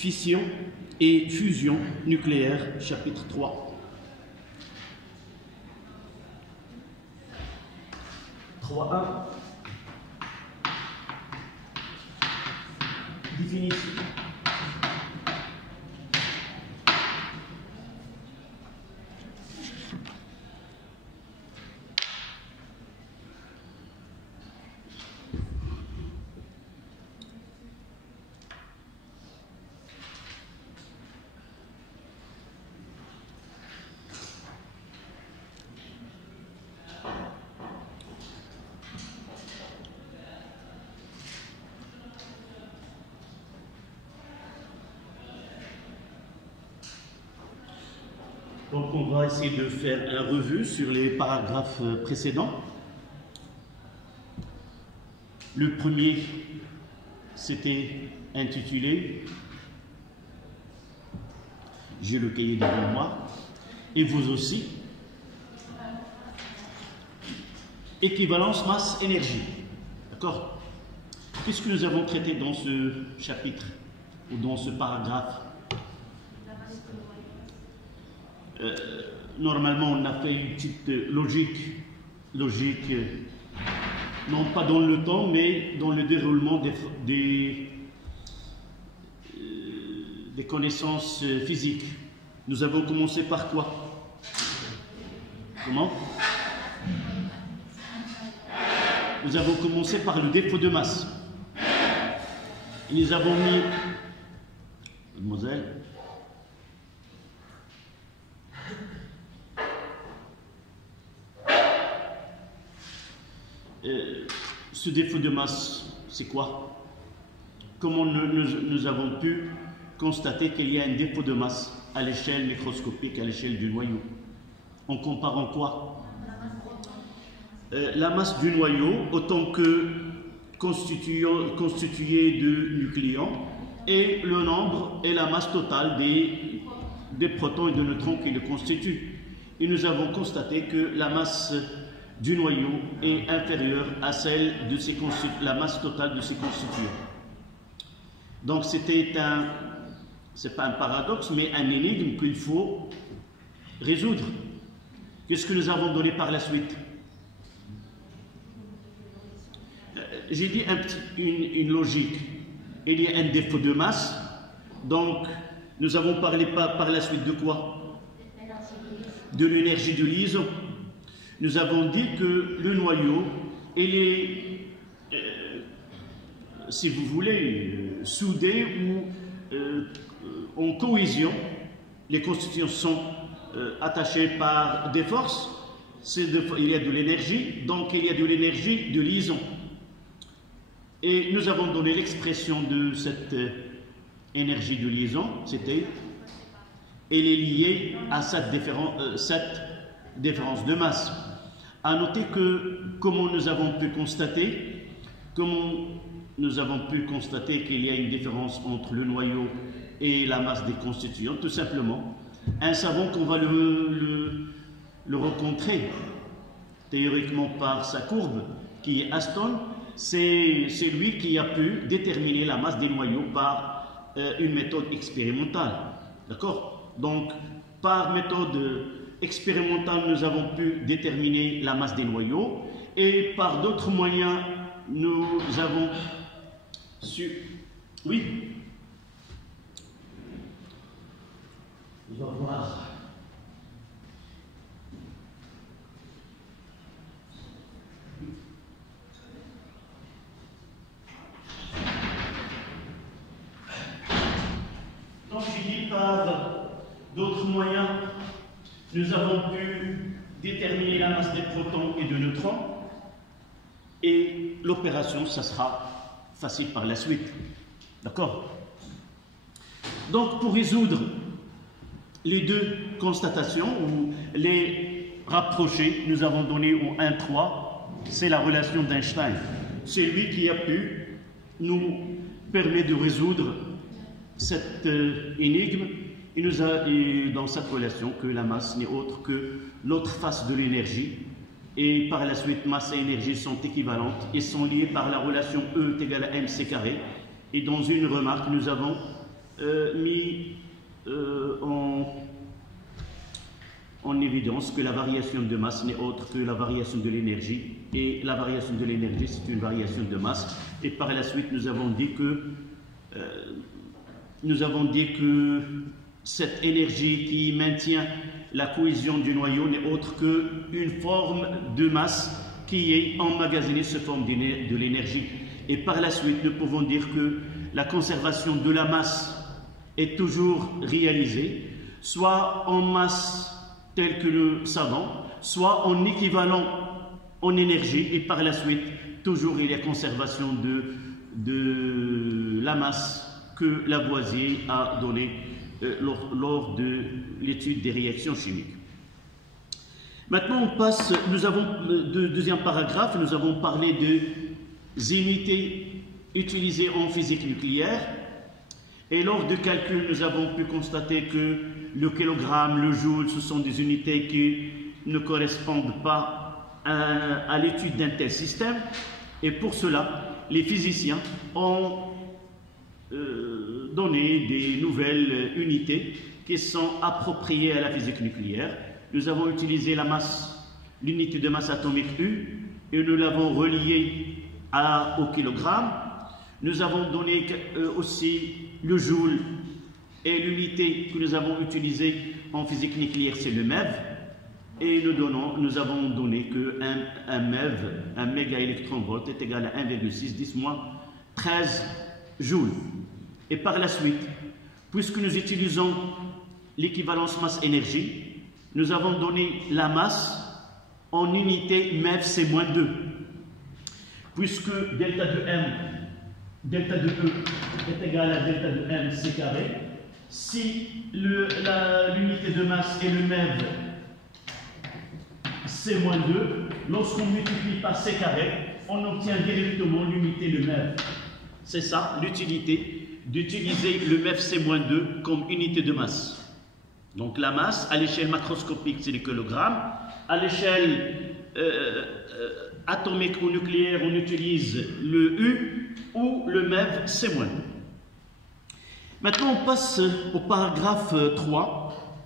fission et fusion nucléaire, chapitre 3. 3.1. Définition. Donc on va essayer de faire un revue sur les paragraphes précédents. Le premier, c'était intitulé « J'ai le cahier devant moi » et vous aussi. Équivalence masse-énergie. D'accord? Qu'est-ce que nous avons traité dans ce chapitre ou dans ce paragraphe? Normalement, on a fait une petite logique, non pas dans le temps, mais dans le déroulement des connaissances physiques. Nous avons commencé par quoi? Comment? Nous avons commencé par le défaut de masse. Et nous avons mis, mademoiselle, ce défaut de masse, c'est quoi? Comment nous avons pu constater qu'il y a un défaut de masse à l'échelle microscopique, à l'échelle du noyau? En comparant quoi? La masse du noyau autant que constituée de nucléons et le nombre et la masse totale des protons et de neutrons qui le constituent. Et nous avons constaté que la masse du noyau est inférieure à celle de la masse totale de ses constituants. Donc c'est pas un paradoxe, mais un énigme qu'il faut résoudre. Qu'est-ce que nous avons donné par la suite? J'ai dit une logique. Il y a un défaut de masse, donc nous avons parlé par la suite de quoi? De l'énergie de liaison. Nous avons dit que le noyau, il est, si vous voulez, soudé ou en cohésion. Les constituants sont attachés par des forces. Il y a de l'énergie, donc il y a de l'énergie de liaison. Et nous avons donné l'expression de cette énergie de liaison, c'était, elle est liée à cette différence de masse. À noter que, comment nous avons pu constater qu'il y a une différence entre le noyau et la masse des constituants? Tout simplement, un savant qu'on va le rencontrer théoriquement par sa courbe, qui est Aston, c'est lui qui a pu déterminer la masse des noyaux par une méthode expérimentale. D'accord? Donc, par méthode expérimentale, nous avons pu déterminer la masse des noyaux et par d'autres moyens, nous avons su... Oui? On va voir. Donc, j'ai dit par d'autres moyens, nous avons pu déterminer la masse des protons et de neutrons et l'opération, ça sera facile par la suite. D'accord? Donc, pour résoudre les deux constatations ou les rapprocher, nous avons donné au 1,3, c'est la relation d'Einstein. C'est lui qui a pu nous permettre de résoudre cette énigme. Il nous a dit dans cette relation que la masse n'est autre que l'autre face de l'énergie et par la suite masse et énergie sont équivalentes et sont liées par la relation E est égal à mc². Et dans une remarque, nous avons mis en évidence que la variation de masse n'est autre que la variation de l'énergie, et la variation de l'énergie c'est une variation de masse, et par la suite nous avons dit que cette énergie qui maintient la cohésion du noyau n'est autre qu'une forme de masse qui est emmagasinée sous forme de l'énergie. Et par la suite, nous pouvons dire que la conservation de la masse est toujours réalisée, soit en masse telle que nous savons, soit en équivalent en énergie, et par la suite, toujours il y a conservation de la masse que Lavoisier a donnée lors de l'étude des réactions chimiques. Maintenant, on passe, nous avons, deuxième paragraphe, nous avons parlé des unités utilisées en physique nucléaire. Et lors du calcul, nous avons pu constater que le kilogramme, le joule, ce sont des unités qui ne correspondent pas à l'étude d'un tel système. Et pour cela, les physiciens ont donné des nouvelles unités qui sont appropriées à la physique nucléaire. Nous avons utilisé la masse, l'unité de masse atomique U, et nous l'avons reliée au kilogramme. Nous avons donné aussi le joule, et l'unité que nous avons utilisée en physique nucléaire, c'est le MeV. Et nous avons donné qu'un MeV, un mégaélectronvolt, est égal à 1,6 10 - 13 joules. Et par la suite, puisque nous utilisons l'équivalence masse-énergie, nous avons donné la masse en unité MeV C-2. Puisque delta de M, delta de E est égal à delta de M C carré, si l'unité de masse est le MeV C-2, lorsqu'on multiplie par C carré, on obtient directement l'unité de MeV. C'est ça l'utilité d'utiliser le MeV C-2 comme unité de masse. Donc la masse, à l'échelle macroscopique, c'est le kilogramme. À l'échelle atomique ou nucléaire, on utilise le U ou le MeV C-2. Maintenant, on passe au paragraphe 3.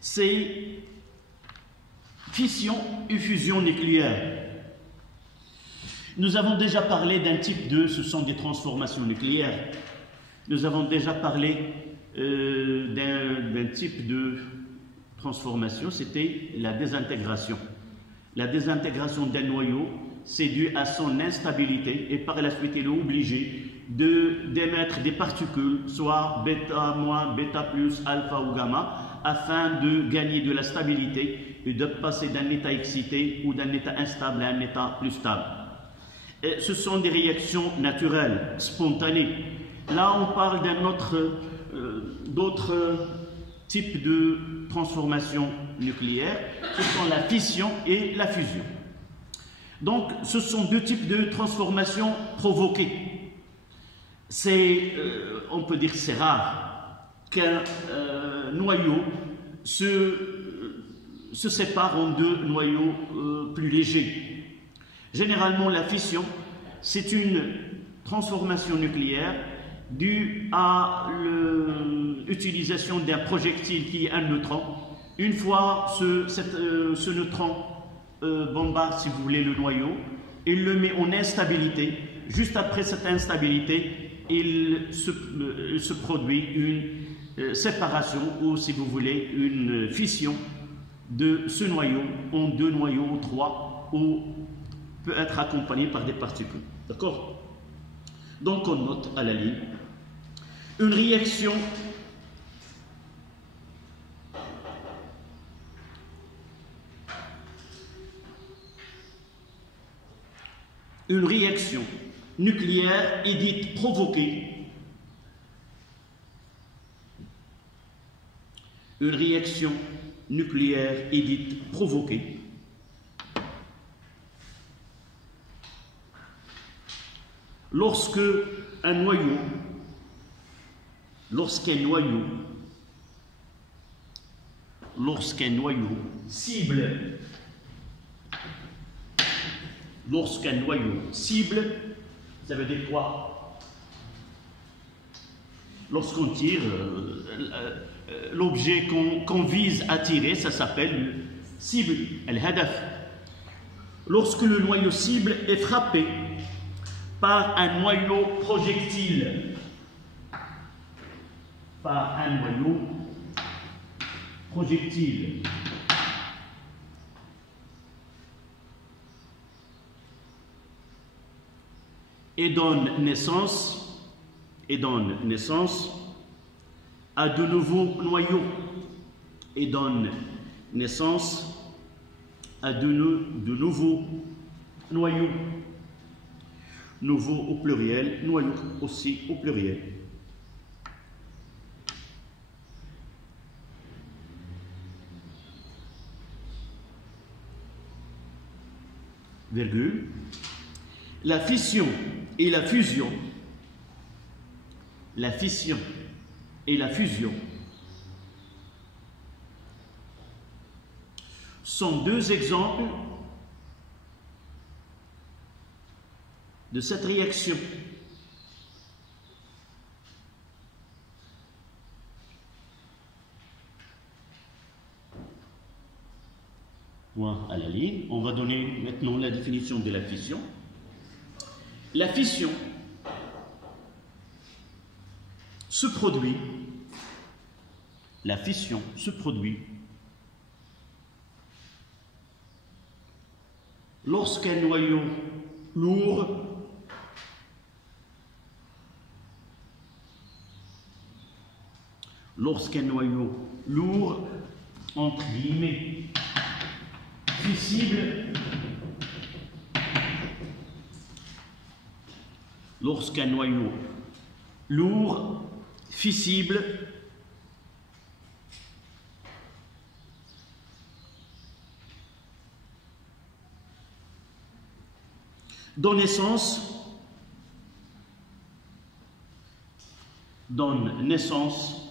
C'est fission et fusion nucléaire. Nous avons déjà parlé d'un type ce sont des transformations nucléaires. Nous avons déjà parlé d'un type de transformation, c'était la désintégration. La désintégration d'un noyau, c'est dû à son instabilité, et par la suite, il est obligé d'émettre des particules, soit bêta moins, bêta plus, alpha ou gamma, afin de gagner de la stabilité et de passer d'un état excité ou d'un état instable à un état plus stable. Et ce sont des réactions naturelles, spontanées. Là, on parle d'autres types de transformation nucléaire, ce sont la fission et la fusion. Donc, ce sont deux types de transformations provoquées. On peut dire que c'est rare qu'un noyau se sépare en deux noyaux plus légers. Généralement, la fission, c'est une transformation nucléaire due à l'utilisation d'un projectile qui est un neutron. Une fois ce neutron bombarde, si vous voulez, le noyau, il le met en instabilité. Juste après cette instabilité, il se produit une séparation ou, si vous voulez, une fission de ce noyau en deux noyaux ou trois, ou peut être accompagné par des particules. D'accord? Donc on note à la ligne une réaction nucléaire est dite provoquée. Une réaction nucléaire est dite provoquée lorsqu'un noyau cible, ça veut dire quoi? lorsqu'on tire, l'objet qu'on vise à tirer, ça s'appelle cible, al-hadaf. Lorsque le noyau cible est frappé par un noyau projectile, et donne naissance à de nouveaux noyaux, nouveaux au pluriel, noyaux aussi au pluriel. Virgule. La fission et la fusion sont deux exemples de cette réaction. Point à la ligne. On va donner maintenant la définition de la fission. La fission se produit lorsqu'un noyau lourd entre guillemets fissible, lorsqu'un noyau lourd fissible donne naissance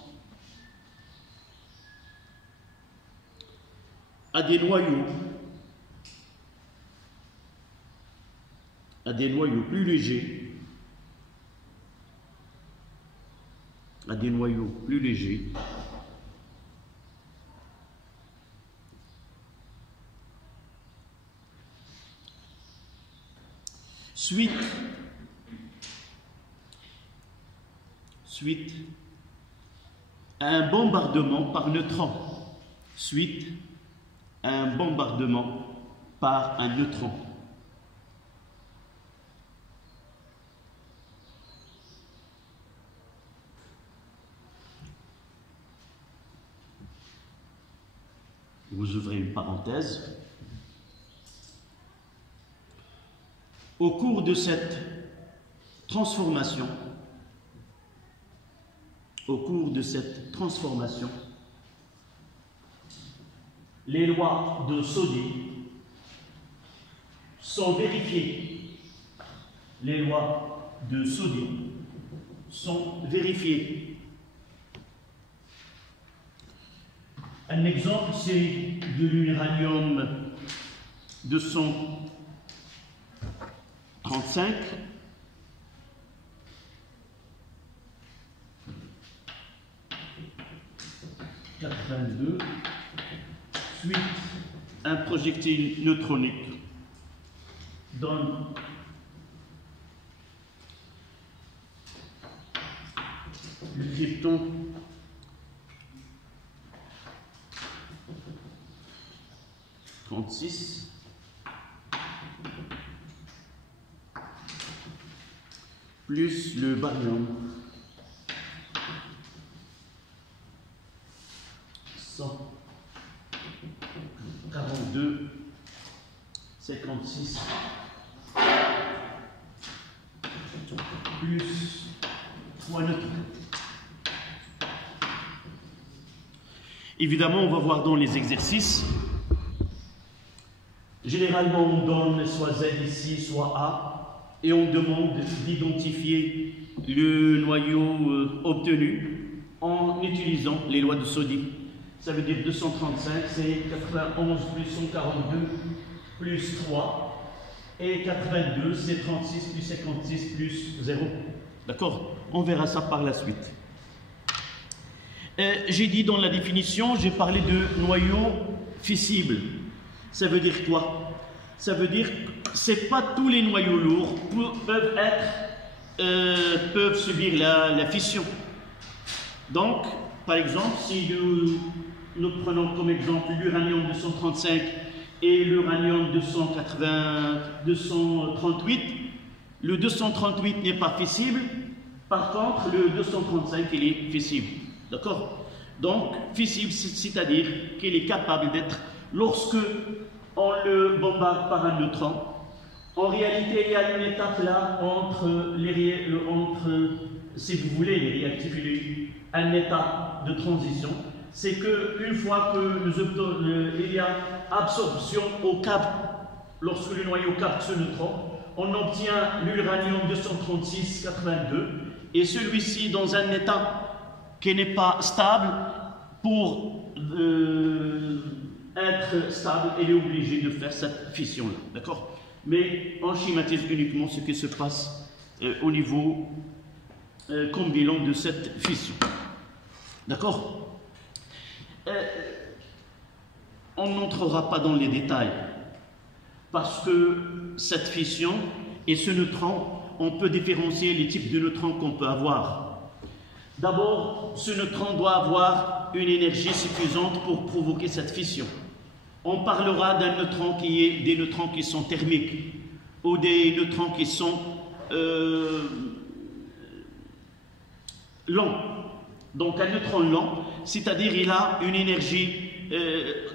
à des noyaux plus légers, suite à un bombardement par neutron. Vous ouvrez une parenthèse. Au cours de cette transformation, les lois de Soddy sont vérifiées. Un exemple, c'est de l'uranium 235. Suite, un projectile neutronique donne le krypton plus le barium 142 56 plus 3 neutres. Évidemment, on va voir dans les exercices. Généralement, on donne soit Z ici, soit A, et on demande d'identifier le noyau obtenu en utilisant les lois de Soddy. Ça veut dire 235, c'est 91 plus 142 plus 3, et 82, c'est 36 plus 56 plus 0. D'accord? On verra ça par la suite. J'ai dit dans la définition, j'ai parlé de noyau fissible. Ça veut dire quoi? Ça veut dire que c'est pas tous les noyaux lourds peuvent subir la fission. Donc, par exemple, si nous prenons comme exemple l'uranium 235 et l'uranium 238, le 238 n'est pas fissible, par contre, le 235, il est fissible. D'accord? Donc, fissible, c'est-à-dire qu'il est capable d'être, lorsque on le bombarde par un neutron, en réalité, il y a une étape là entre, si vous voulez, les réactifs, un état de transition. C'est qu'une fois qu'il y a absorption au cap, lorsque le noyau capte ce neutron, on obtient l'uranium 236-82, et celui-ci dans un état qui n'est pas stable. Pour être stable, il est obligé de faire cette fission-là, d'accord? Mais on schématise uniquement ce qui se passe au niveau combinant de cette fission, d'accord? On n'entrera pas dans les détails, parce que cette fission et ce neutron, on peut différencier les types de neutrons qu'on peut avoir. D'abord, ce neutron doit avoir une énergie suffisante pour provoquer cette fission. On parlera d'un neutron des neutrons qui sont thermiques ou des neutrons qui sont lents. Donc un neutron lent, c'est-à-dire il a une énergie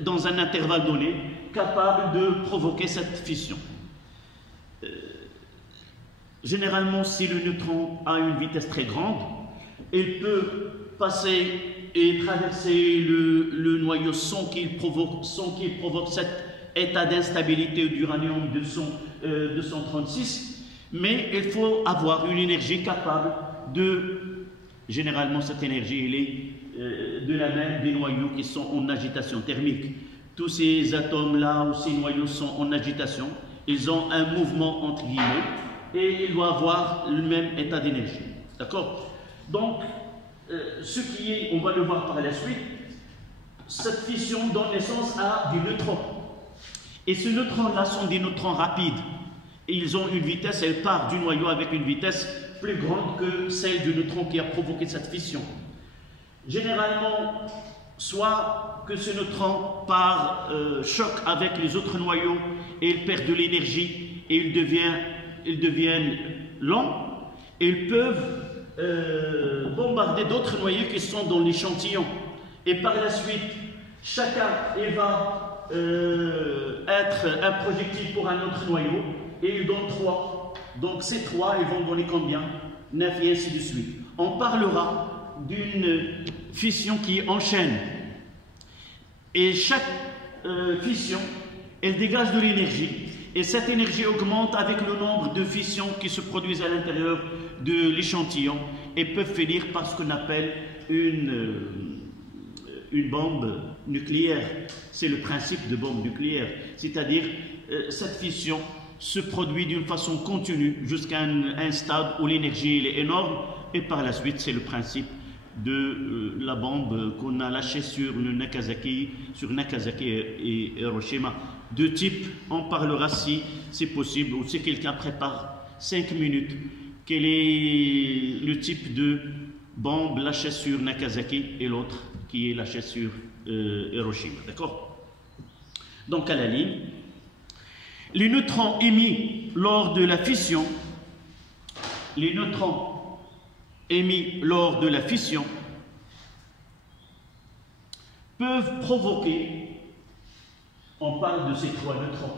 dans un intervalle donné capable de provoquer cette fission. Généralement, si le neutron a une vitesse très grande, il peut passer et traverser le noyau sans qu'il provoque cet état d'instabilité d'uranium 236, mais il faut avoir une énergie capable de... Généralement, cette énergie, elle est de la même des noyaux qui sont en agitation thermique. Tous ces atomes-là ou ces noyaux sont en agitation, ils ont un mouvement entre guillemets, et ils doivent avoir le même état d'énergie. D'accord? Donc, ce qui est, on va le voir par la suite, cette fission donne naissance à des neutrons. Et ces neutrons-là sont des neutrons rapides. Et ils ont une vitesse, elles partent du noyau avec une vitesse plus grande que celle du neutron qui a provoqué cette fission. Généralement, soit que ce neutron par choc avec les autres noyaux et il perd de l'énergie et ils deviennent lents, et ils peuvent bombarder d'autres noyaux qui sont dans l'échantillon. Et par la suite, chacun va être un projectile pour un autre noyau, et il donne 3. Donc ces 3, ils vont donner combien? 9 et ainsi de suite. On parlera d'une fission qui enchaîne. Et chaque fission, elle dégage de l'énergie. Et cette énergie augmente avec le nombre de fissions qui se produisent à l'intérieur de l'échantillon et peuvent finir par ce qu'on appelle une bombe nucléaire. C'est le principe de bombe nucléaire. C'est-à-dire, cette fission se produit d'une façon continue jusqu'à un stade où l'énergie est énorme, et par la suite, c'est le principe de la bombe qu'on a lâchée sur Nagasaki et Hiroshima. Deux types, on parlera si c'est possible, ou si quelqu'un prépare 5 minutes, quel est le type de bombe lâchée sur Nagasaki et l'autre qui est lâchée sur Hiroshima. D'accord? Donc à la ligne, les neutrons émis lors de la fission, peuvent provoquer, on parle de ces 3 neutrons,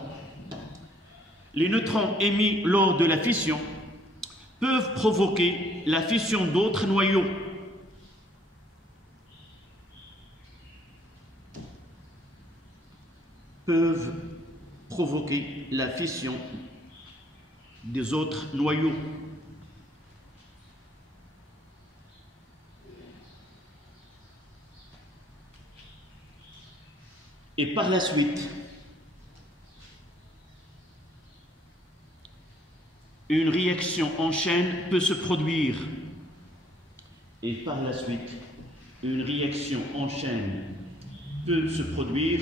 les neutrons émis lors de la fission peuvent provoquer la fission d'autres noyaux. Peuvent provoquer la fission des autres noyaux. Et par la suite, une réaction en chaîne peut se produire. Et par la suite, une réaction en chaîne peut se produire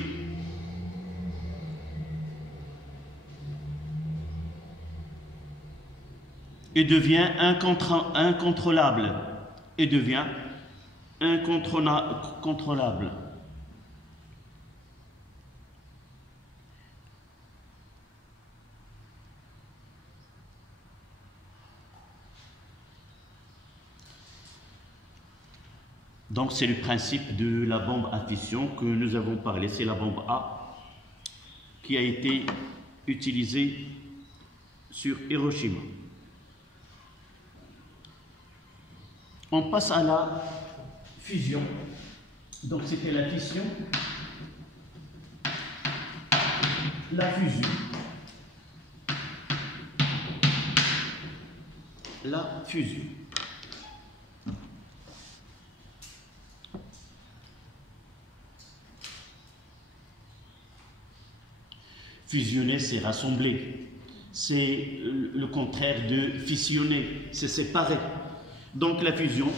et devient incontrôlable. Et devient incontrôlable. Donc c'est le principe de la bombe à fission que nous avons parlé. C'est la bombe A qui a été utilisée sur Hiroshima. On passe à la fusion. Donc c'était la fission, la fusion, la fusion. Fusionner, c'est rassembler. C'est le contraire de fissionner, c'est séparer. Donc la fusion,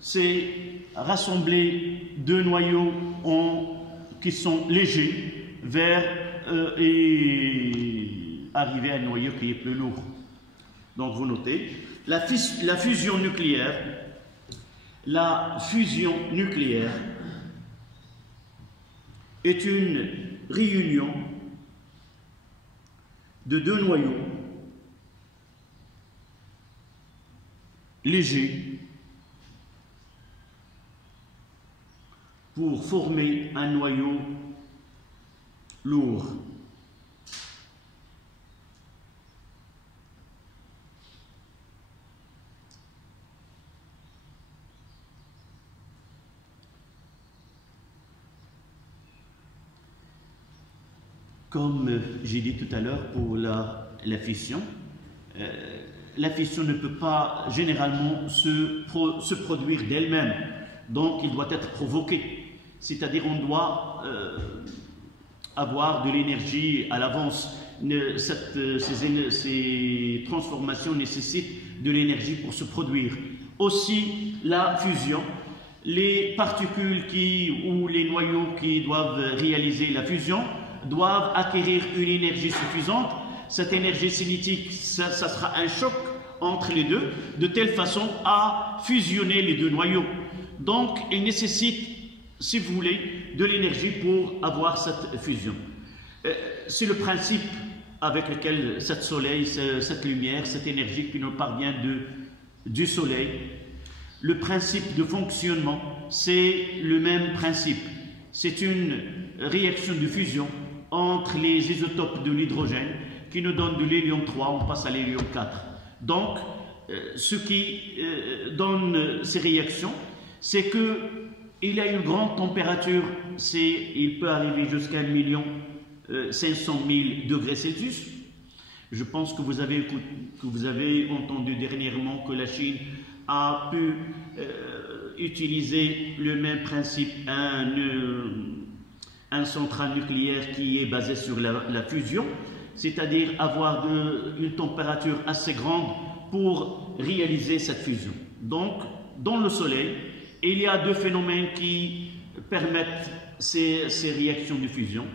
c'est rassembler deux noyaux qui sont légers et arriver à un noyau qui est plus lourd. Donc vous notez, la fusion nucléaire, est une réunion de deux noyaux légers pour former un noyau lourd. Comme j'ai dit tout à l'heure pour la fission, la fission ne peut pas généralement se produire d'elle-même, donc il doit être provoqué. C'est-à-dire on doit avoir de l'énergie à l'avance. Ces transformations nécessitent de l'énergie pour se produire. Aussi, la fusion, les particules ou les noyaux qui doivent réaliser la fusion doivent acquérir une énergie suffisante. Cette énergie cinétique, ça sera un choc entre les deux, de telle façon à fusionner les deux noyaux. Donc, il nécessite, si vous voulez, de l'énergie pour avoir cette fusion. C'est le principe avec lequel cette lumière, cette énergie qui nous parvient du Soleil, le principe de fonctionnement, c'est le même principe. C'est une réaction de fusion entre les isotopes de l'hydrogène qui nous donne de l'hélium 3, on passe à l'hélium 4. Donc, ce qui donne ces réactions, c'est qu'il a une grande température, il peut arriver jusqu'à 1 500 000 degrés Celsius. Je pense que vous avez entendu dernièrement que la Chine a pu utiliser le même principe, un central nucléaire qui est basé sur la fusion, c'est-à-dire avoir une température assez grande pour réaliser cette fusion. Donc, dans le Soleil, il y a deux phénomènes qui permettent ces réactions de fusion.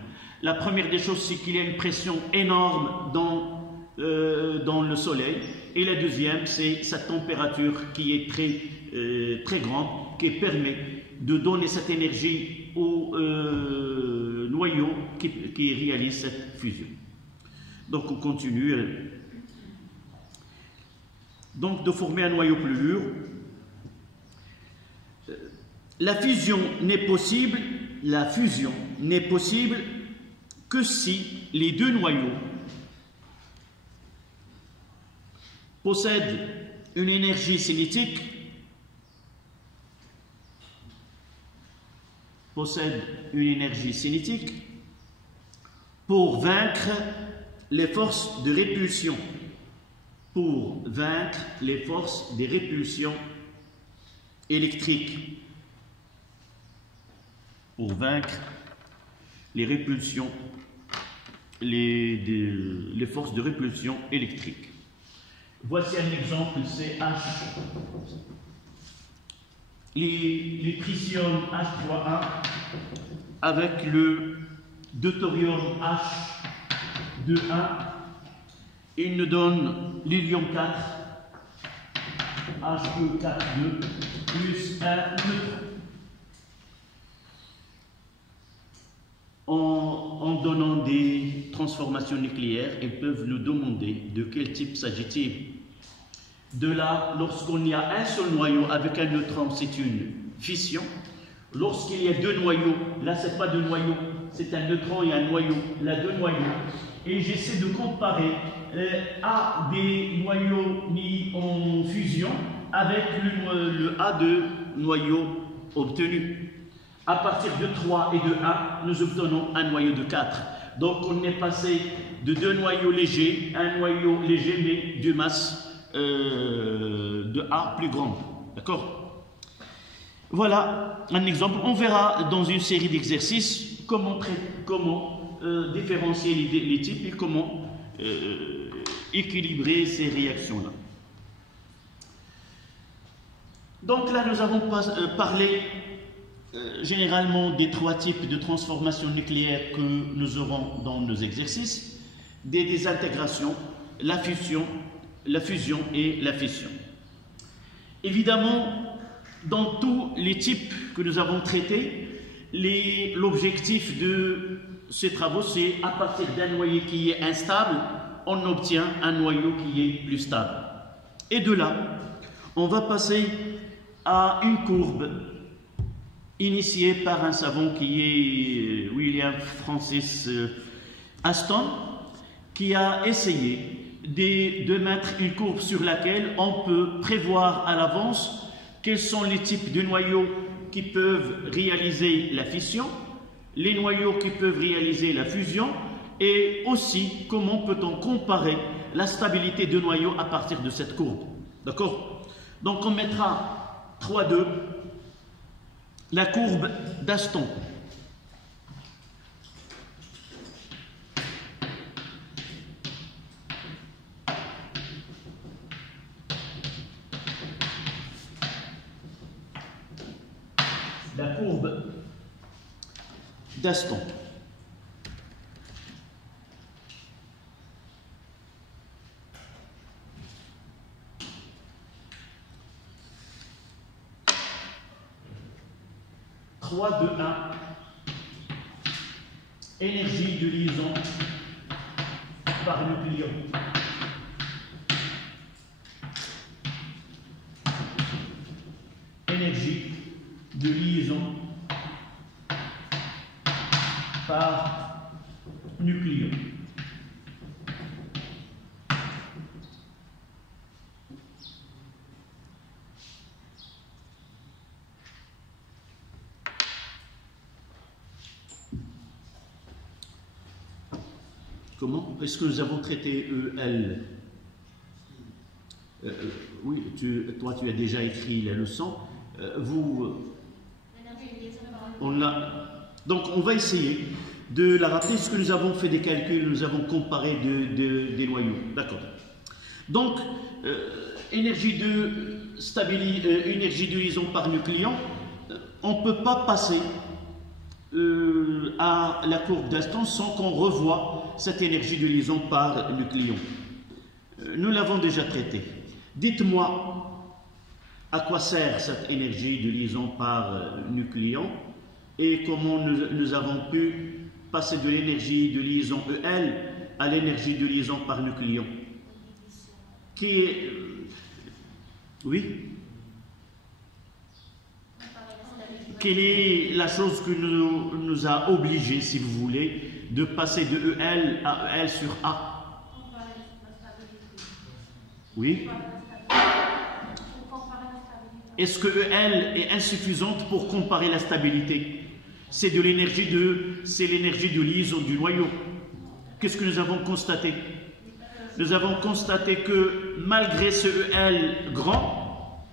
La première des choses, c'est qu'il y a une pression énorme dans le Soleil. Et la deuxième, c'est sa température qui est très grande, qui permet de donner cette énergie au noyau qui réalise cette fusion. Donc on continue. Donc de former un noyau plus lourd. La fusion n'est possible que si les deux noyaux possèdent une énergie cinétique pour vaincre les forces de répulsion. Électriques. Pour vaincre les forces de répulsion électriques. Voici un exemple CH. les tritium H3A avec le deutérium H2A, il nous donne l'hélium 4, He42, plus un neutron. En donnant des transformations nucléaires, ils peuvent nous demander de quel type s'agit-il. De là, lorsqu'on y a un seul noyau avec un neutron, c'est une fission. Lorsqu'il y a deux noyaux, là, ce n'est pas deux noyaux, c'est un neutron et un noyau, là, deux noyaux. Et j'essaie de comparer A des noyaux mis en fusion avec le A de noyaux obtenus. À partir de 3 et de 1, nous obtenons un noyau de 4. Donc, on est passé de deux noyaux légers, un noyau léger, mais de masse de A plus grande. D'accord? Voilà un exemple. On verra dans une série d'exercices comment différencier les types et comment équilibrer ces réactions-là. Donc là, nous avons parlé généralement des trois types de transformations nucléaires que nous aurons dans nos exercices, des désintégrations, la fusion et la fission. Évidemment, dans tous les types que nous avons traités, l'objectif de ces travaux, c'est à partir d'un noyau qui est instable, on obtient un noyau qui est plus stable. Et de là, on va passer à une courbe initiée par un savant qui est William Francis Aston, qui a essayé de mettre une courbe sur laquelle on peut prévoir à l'avance quels sont les types de noyaux qui peuvent réaliser la fission, les noyaux qui peuvent réaliser la fusion, et aussi comment peut-on comparer la stabilité de noyaux à partir de cette courbe. D'accord? Donc on mettra 3,2, la courbe d'Aston. La courbe d'Aston. Trois, 2, 1. Énergie de liaison par nucléon. Énergie de liaison par nucléon. Comment? Est-ce que nous avons traité EL? Oui, toi tu as déjà écrit la leçon. Donc on va essayer de la rappeler, ce que nous avons fait des calculs, nous avons comparé des noyaux. D'accord. Donc, énergie de liaison par nucléon, on ne peut pas passer à la courbe d'Aston sans qu'on revoie cette énergie de liaison par nucléon. Nous l'avons déjà traité. Dites-moi à quoi sert cette énergie de liaison par nucléon et comment nous avons pu passer de l'énergie de liaison EL à l'énergie de liaison par nucléon. Qui est... Oui? Quelle est la chose que nous a obligés, si vous voulez, de passer de EL à EL sur A? Oui? Est-ce que EL est insuffisante pour comparer la stabilité? C'est l'énergie de liaison du noyau. Qu'est-ce que nous avons constaté? Nous avons constaté que malgré ce EL grand,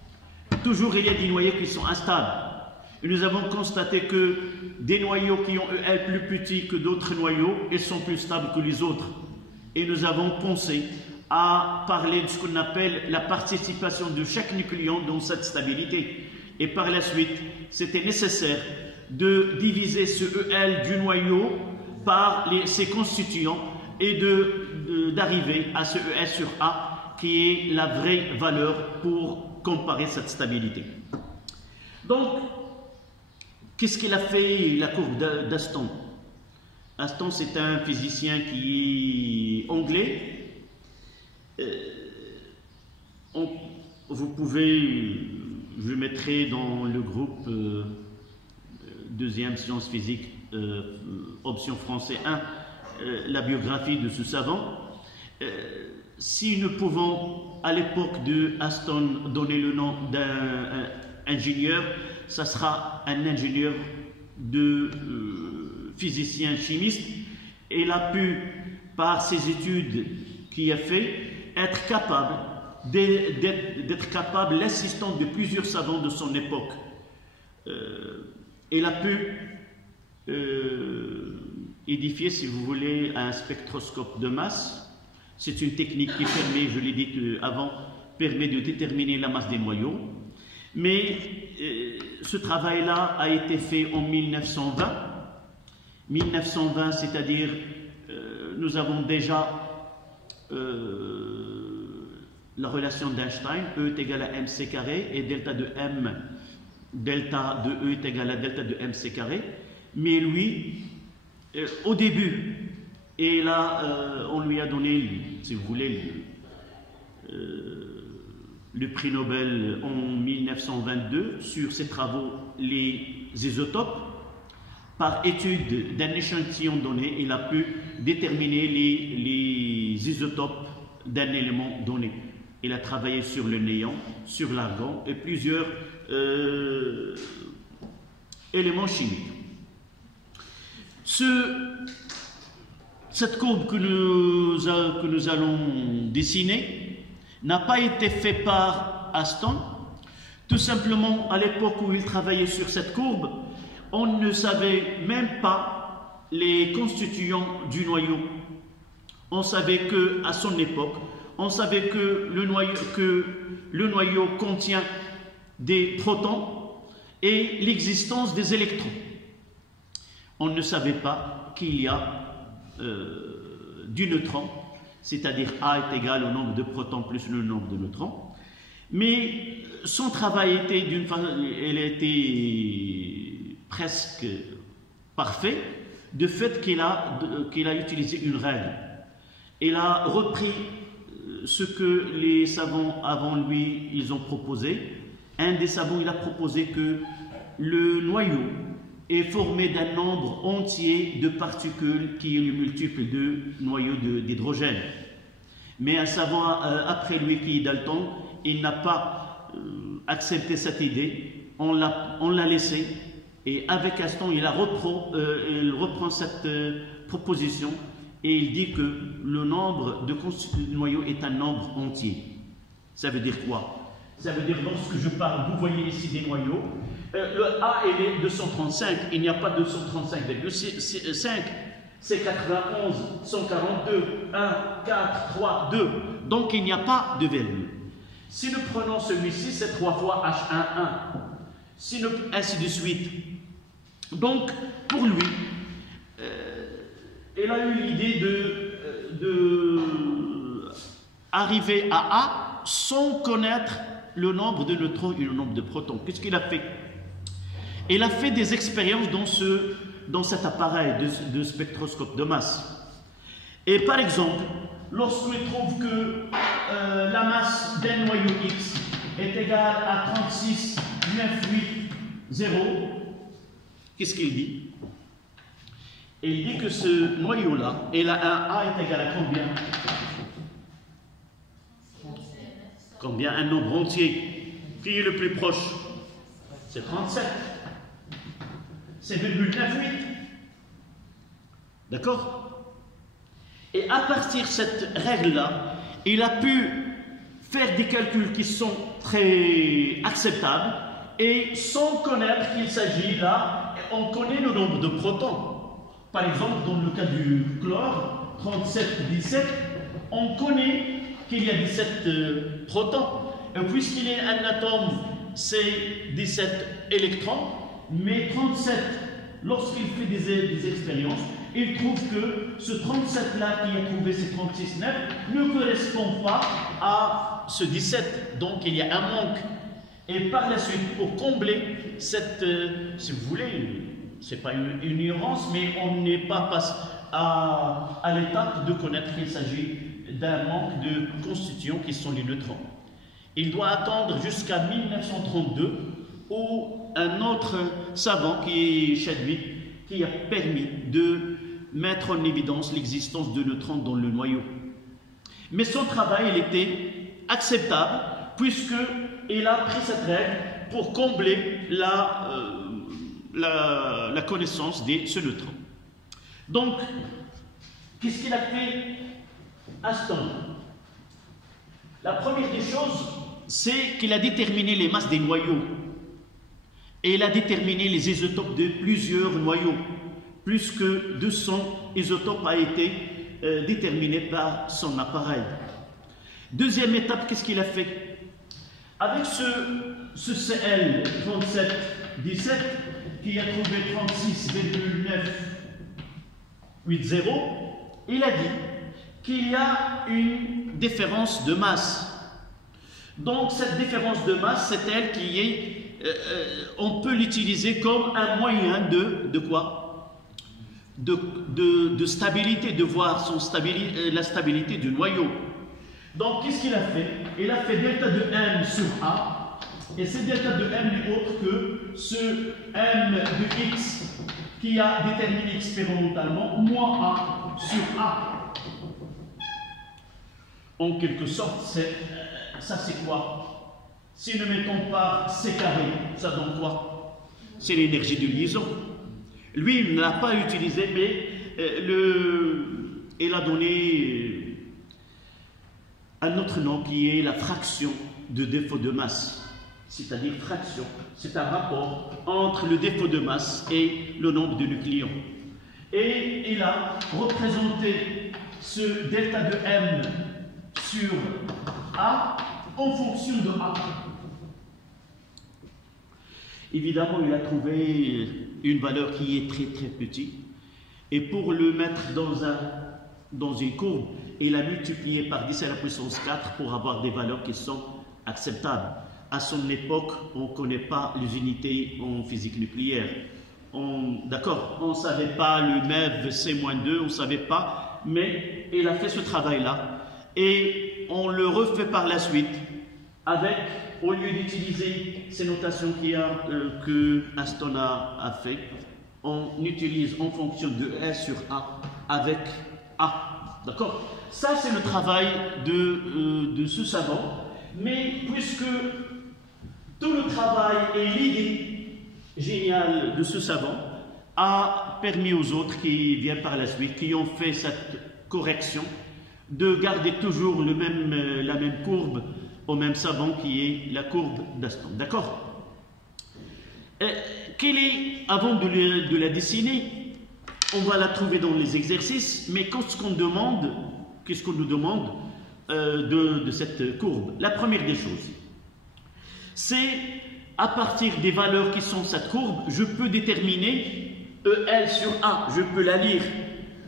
toujours il y a des noyaux qui sont instables. Et nous avons constaté que des noyaux qui ont EL plus petit que d'autres noyaux, ils sont plus stables que les autres. Et nous avons pensé à parler de ce qu'on appelle la participation de chaque nucléon dans cette stabilité. et par la suite, c'était nécessaire de diviser ce EL du noyau par ses constituants et d'arriver à ce EL sur A qui est la vraie valeur pour comparer cette stabilité. Donc, qu'est-ce qu'il a fait la courbe d'Aston? Aston, c'est un physicien qui est anglais. Vous pouvez, je mettrai dans le groupe deuxième sciences physiques, option français 1, la biographie de ce savant. Si nous pouvons, à l'époque de Aston, donner le nom d'un ingénieur, ça sera un ingénieur de physicien chimiste. Et il a pu, par ses études qu'il a fait, être capable, l'assistant de plusieurs savants de son époque. Il a pu édifier, si vous voulez, un spectroscope de masse. C'est une technique qui permet, je l'ai dit avant, permet de déterminer la masse des noyaux. Mais ce travail-là a été fait en 1920. 1920, c'est-à-dire, nous avons déjà la relation d'Einstein, E est égal à mc carré, et delta de E est égal à delta de mc carré. Mais lui, au début, et là, on lui a donné, si vous voulez, le prix Nobel en 1922 sur ses travaux, les isotopes. Par étude d'un échantillon donné, il a pu déterminer les isotopes d'un élément donné. Il a travaillé sur le néon, sur l'argon et plusieurs éléments chimiques. Cette courbe que nous allons dessiner n'a pas été faite par Aston. Tout simplement, à l'époque où il travaillait sur cette courbe, on ne savait même pas les constituants du noyau. On savait qu'à son époque, on savait que le noyau contient des protons et l'existence des électrons. On ne savait pas qu'il y a du neutron, c'est-à-dire A est égal au nombre de protons plus le nombre de neutrons. Mais son travail était presque parfait, de fait qu'il a utilisé une règle. Il a repris ce que les savants avant lui ils ont proposé. Un des savants il a proposé que le noyau est formé d'un nombre entier de particules qui est le multiple de noyaux d'hydrogène. Mais un savant après lui qui est Dalton, il n'a pas accepté cette idée, on l'a laissé, et avec Aston il reprend cette proposition et il dit que le nombre de constituants du noyau est un nombre entier. Ça veut dire quoi? Ça veut dire, lorsque je parle, vous voyez ici des noyaux, le A est 235, il n'y a pas 235,5, c'est 91, 142, 1, 4, 3, 2, donc il n'y a pas de virgule. Si nous prenons celui-ci, c'est 3 fois H11, si nous, ainsi de suite. Donc, pour lui, il a eu l'idée de arriver à A sans connaître le nombre de neutrons et le nombre de protons. Qu'est-ce qu'il a fait? Il a fait des expériences dans cet appareil de spectroscope de masse. Et par exemple, lorsqu'il trouve que la masse d'un noyau X est égale à 36,980, qu'est-ce qu'il dit? Il dit que ce noyau-là, et là, un A est égal à combien? Combien? Un nombre entier. Qui est le plus proche? C'est 37. C'est 0,98. D'accord? Et à partir de cette règle-là, il a pu faire des calculs qui sont très acceptables et sans connaître qu'il s'agit là, on connaît le nombre de protons. Par exemple, dans le cas du chlore, 37-17, on connaît qu'il y a 17 protons. Et puisqu'il est un atome c'est 17 électrons, mais 37, lorsqu'il fait des expériences, il trouve que ce 37-là qui a trouvé ces 36 nefs ne correspond pas à ce 17. Donc il y a un manque. Et par la suite, pour combler cette, si vous voulez, c'est pas une ignorance, mais on n'est pas passé à l'étape de connaître qu'il s'agit d'un manque de constituants qui sont les neutrons. Il doit attendre jusqu'à 1932 où un autre savant qui est Chadwick qui a permis de mettre en évidence l'existence de neutrons dans le noyau. Mais son travail, il était acceptable puisqu'il a pris cette règle pour combler la connaissance de ce neutron. Donc, qu'est-ce qu'il a fait Aston? La première des choses, c'est qu'il a déterminé les masses des noyaux. Et il a déterminé les isotopes de plusieurs noyaux. Plus que 200 isotopes a été déterminé par son appareil. Deuxième étape, qu'est-ce qu'il a fait? Avec ce CL3717 qui a trouvé 36,980, il a dit qu'il y a une différence de masse. Donc cette différence de masse, c'est elle qui est, on peut l'utiliser comme un moyen de quoi? De stabilité, de voir la stabilité du noyau. Donc qu'est-ce qu'il a fait? Il a fait delta de M sur A, et ce delta de M n'est autre que ce M de X qui a déterminé expérimentalement moins A sur A. En quelque sorte, ça c'est quoi? Si nous mettons par C carré, ça donne quoi? C'est l'énergie de liaison. Lui, il ne l'a pas utilisé, mais il a donné un autre nom qui est la fraction de défaut de masse. C'est-à-dire fraction, c'est un rapport entre le défaut de masse et le nombre de nucléons. Et il a représenté ce delta de M sur A en fonction de A. Évidemment, il a trouvé une valeur qui est très très petite. Et pour le mettre dans une courbe, il a multiplié par 10 à la puissance 4 pour avoir des valeurs qui sont acceptables. À son époque, on ne connaît pas les unités en physique nucléaire. D'accord, on ne savait pas le MEV C-2, on ne savait pas, mais il a fait ce travail-là. Et on le refait par la suite avec, au lieu d'utiliser ces notations que Aston a fait, on utilise en fonction de S sur A avec A. D'accord? Ça, c'est le travail de ce savant. Mais puisque tout le travail et l'idée géniale de ce savant a permis aux autres qui viennent par la suite, qui ont fait cette correction, de garder toujours la même courbe au même savant qui est la courbe d'Aston. D'accord? Avant de la dessiner, on va la trouver dans les exercices, mais qu'est-ce qu'on nous demande de cette courbe? La première des choses, c'est à partir des valeurs qui sont cette courbe, je peux déterminer EL sur A, je peux la lire.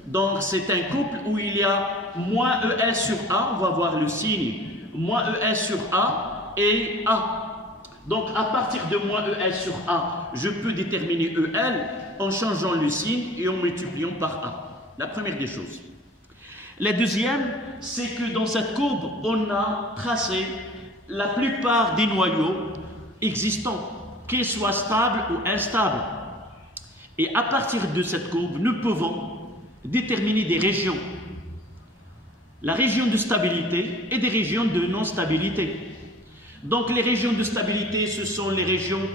Donc c'est un couple où il y a moins EL sur A, on va voir le signe, moins EL sur A et A. Donc à partir de moins EL sur A, je peux déterminer EL en changeant le signe et en multipliant par A. La première des choses. La deuxième, c'est que dans cette courbe, on a tracé la plupart des noyaux existants, qu'ils soient stables ou instables. Et à partir de cette courbe, nous pouvons déterminer des régions. La région de stabilité et des régions de non-stabilité. Donc les régions de stabilité, ce sont les régions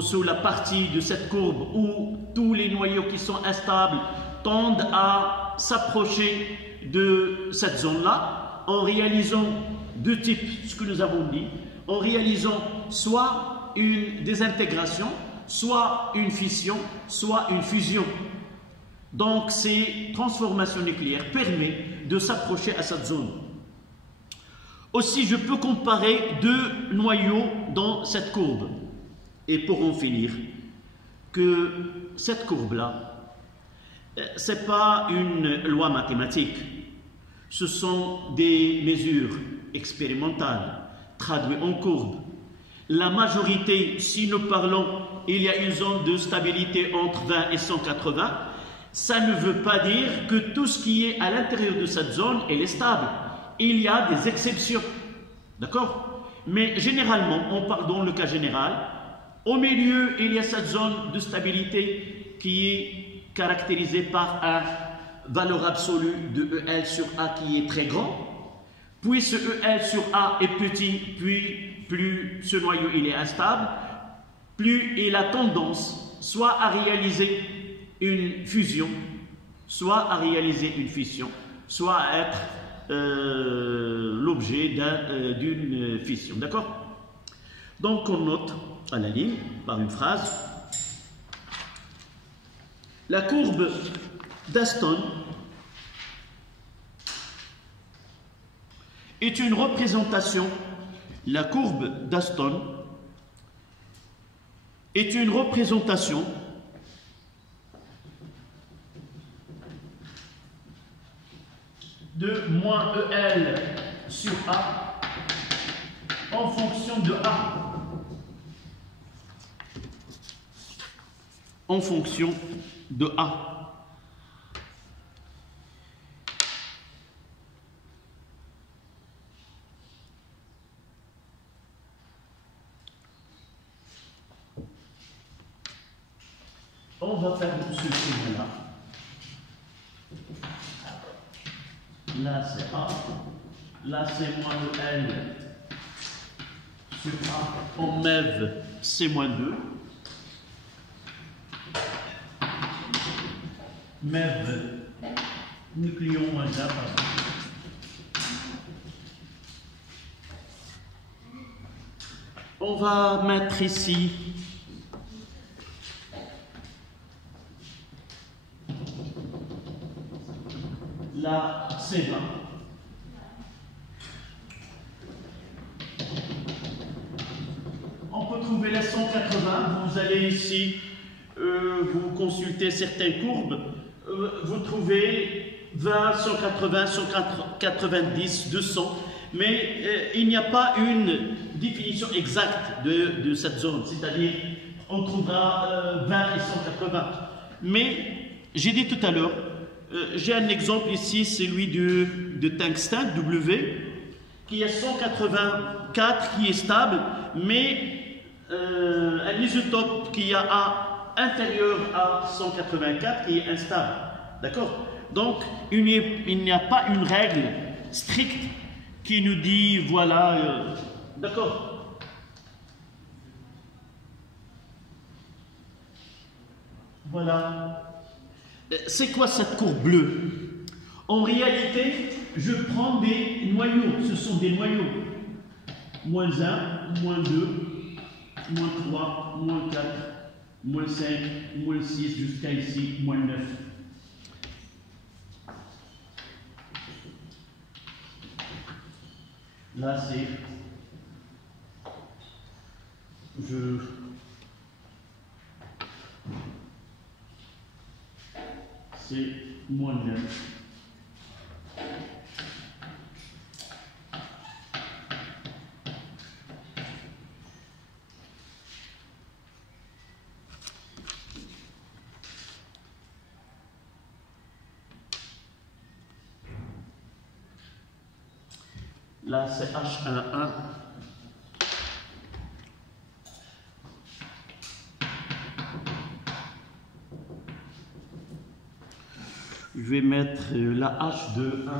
sous la partie de cette courbe où tous les noyaux qui sont instables tendent à s'approcher de cette zone-là en réalisant deux types, ce que nous avons dit, en réalisant soit une désintégration, soit une fission, soit une fusion. Donc ces transformations nucléaires permettent de s'approcher à cette zone. Aussi, je peux comparer deux noyaux dans cette courbe. Et pour en finir, que cette courbe-là, ce n'est pas une loi mathématique. Ce sont des mesures expérimentales traduites en courbe. La majorité, si nous parlons, il y a une zone de stabilité entre 20 et 180, ça ne veut pas dire que tout ce qui est à l'intérieur de cette zone, elle est stable. Il y a des exceptions. D'accord? Mais généralement, on parle dans le cas général, au milieu, il y a cette zone de stabilité qui est caractérisée par une valeur absolue de EL sur A qui est très grand. Puis ce EL sur A est petit, puis plus ce noyau il est instable, plus il a tendance soit à réaliser une fusion, soit à être l'objet d'une fission. D'accord? Donc on note à la ligne, par une phrase, la courbe d'Aston est une représentation, la courbe d'Aston est une représentation de moins EL sur A en fonction de A. En fonction de A. On va faire ce schéma-là. Là c'est A, là c'est moins EL sur A, en MEV c'est moins 2. MEV, nucléon moins 1, pardon. On va mettre ici la C20. On peut trouver la 180. Vous allez ici, vous consultez certaines courbes, vous trouvez 20, 180, 190, 200, mais il n'y a pas une définition exacte de cette zone, c'est-à-dire on trouvera 20 et 180. Mais j'ai dit tout à l'heure, j'ai un exemple ici, celui de tungstène, W, qui est 184, qui est stable, mais un isotope qui a A inférieur à 184, qui est instable. D'accord? Donc, il n'y a pas une règle stricte qui nous dit, voilà, d'accord? Voilà. C'est quoi cette courbe bleue? En réalité, je prends des noyaux. Ce sont des noyaux. Moins 1, moins 2, moins 3, moins 4, moins 5, moins 6, jusqu'à ici, moins 9. Là, c'est... C'est moins 9. Là, c'est H11. Je vais mettre la H21.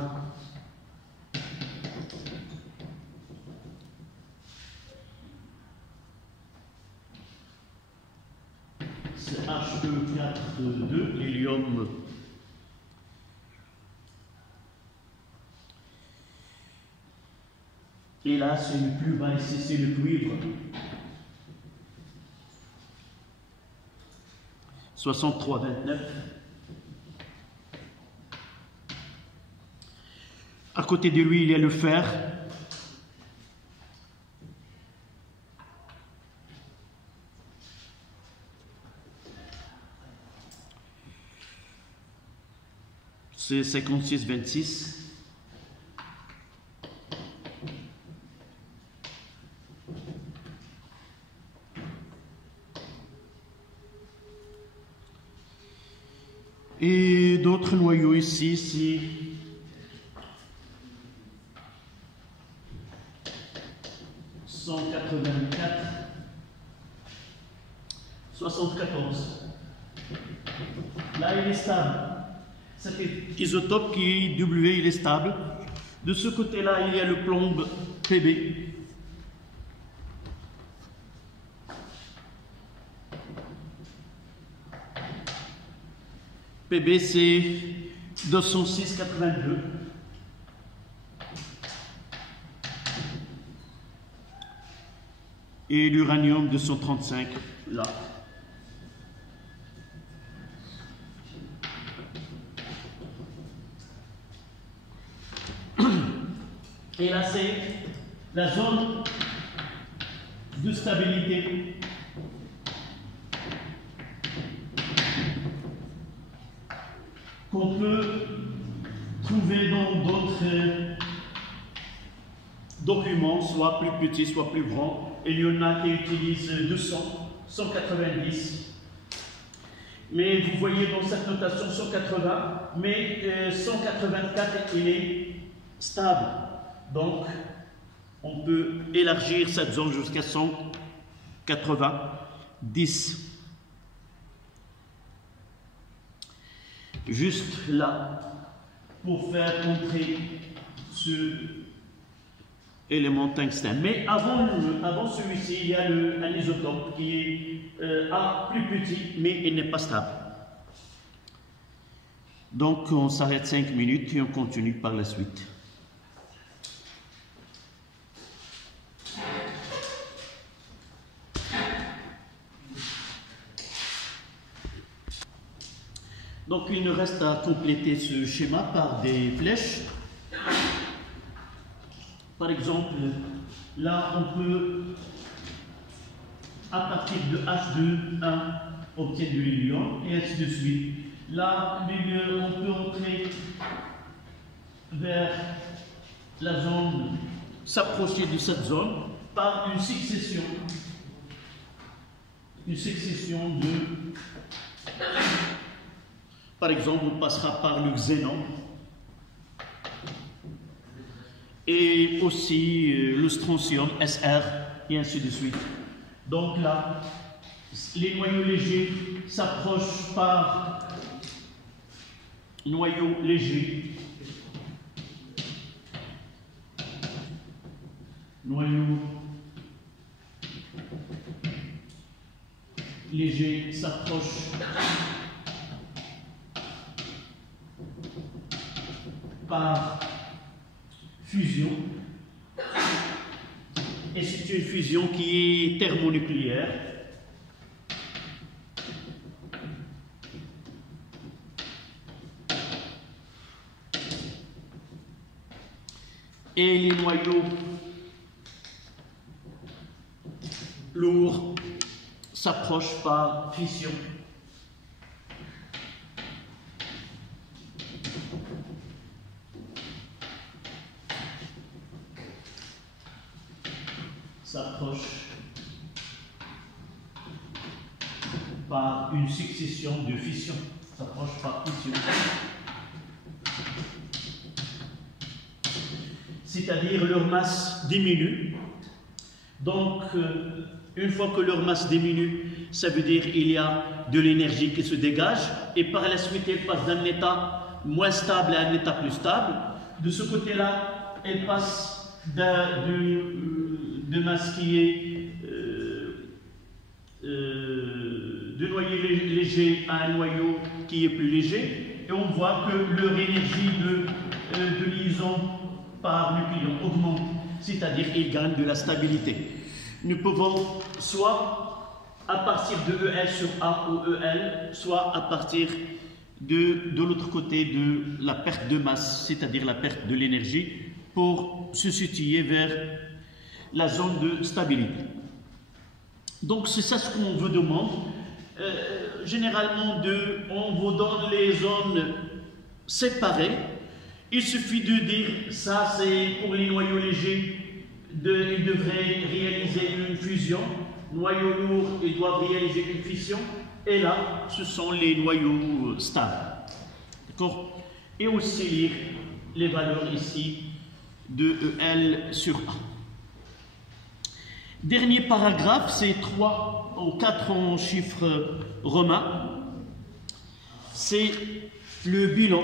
C'est He42, l'hélium. Et là, c'est le plus bas, ici, c'est le cuivre. 63,29. À côté de lui, il y a le fer. c'est 56-26. Et d'autres noyaux ici, c'est 184, 74. Là, il est stable. Cet isotope qui est W, il est stable. De ce côté-là, il y a le plomb Pb. Pb, c'est 206,82. Et l'uranium 235, là. Et là, c'est la zone de stabilité. Qu'on peut trouver dans d'autres documents, soit plus petits, soit plus grands. Et il y en a qui utilisent 200, 190. Mais vous voyez dans cette notation 180, mais 184, il est stable. Donc, on peut élargir cette zone jusqu'à 190. Juste là, pour faire entrer ce élément tungstène. Mais avant celui-ci, il y a un isotope qui est A plus petit, mais il n'est pas stable. Donc, on s'arrête 5 minutes et on continue par la suite. Donc, il nous reste à compléter ce schéma par des flèches. Par exemple, là, on peut, à partir de H2, obtenir de l'hélium, et ainsi de suite. Là, on peut entrer vers la zone, s'approcher de cette zone par une succession de... Par exemple, on passera par le xénon et aussi le strontium, SR, et ainsi de suite. Donc là, les noyaux légers s'approchent par noyaux légers. Noyaux légers s'approchent par fusion, et c'est une fusion qui est thermonucléaire. Et les noyaux lourds s'approchent par fission. S'approche par une succession de fission. S'approche par fission. C'est-à-dire leur masse diminue. Donc, une fois que leur masse diminue, ça veut dire qu'il y a de l'énergie qui se dégage et par la suite, elle passe d'un état moins stable à un état plus stable. De ce côté-là, elle passe de masse qui est de noyau léger à un noyau qui est plus léger, et on voit que leur énergie de liaison par nucléon augmente, c'est-à-dire qu'ils gagnent de la stabilité. Nous pouvons soit à partir de EL sur A ou EL, soit à partir de l'autre côté de la perte de masse, c'est-à-dire la perte de l'énergie, pour se situer vers la zone de stabilité. Donc c'est ça ce qu'on vous demande. Généralement, on vous donne les zones séparés. Il suffit de dire, ça c'est pour les noyaux légers, ils devraient réaliser une fusion. Noyaux lourds, ils doivent réaliser une fission. Et là, ce sont les noyaux stables. D'accord? Et aussi lire les valeurs ici de EL sur A. Dernier paragraphe, c'est 3 ou 4 en chiffres romains. C'est le bilan.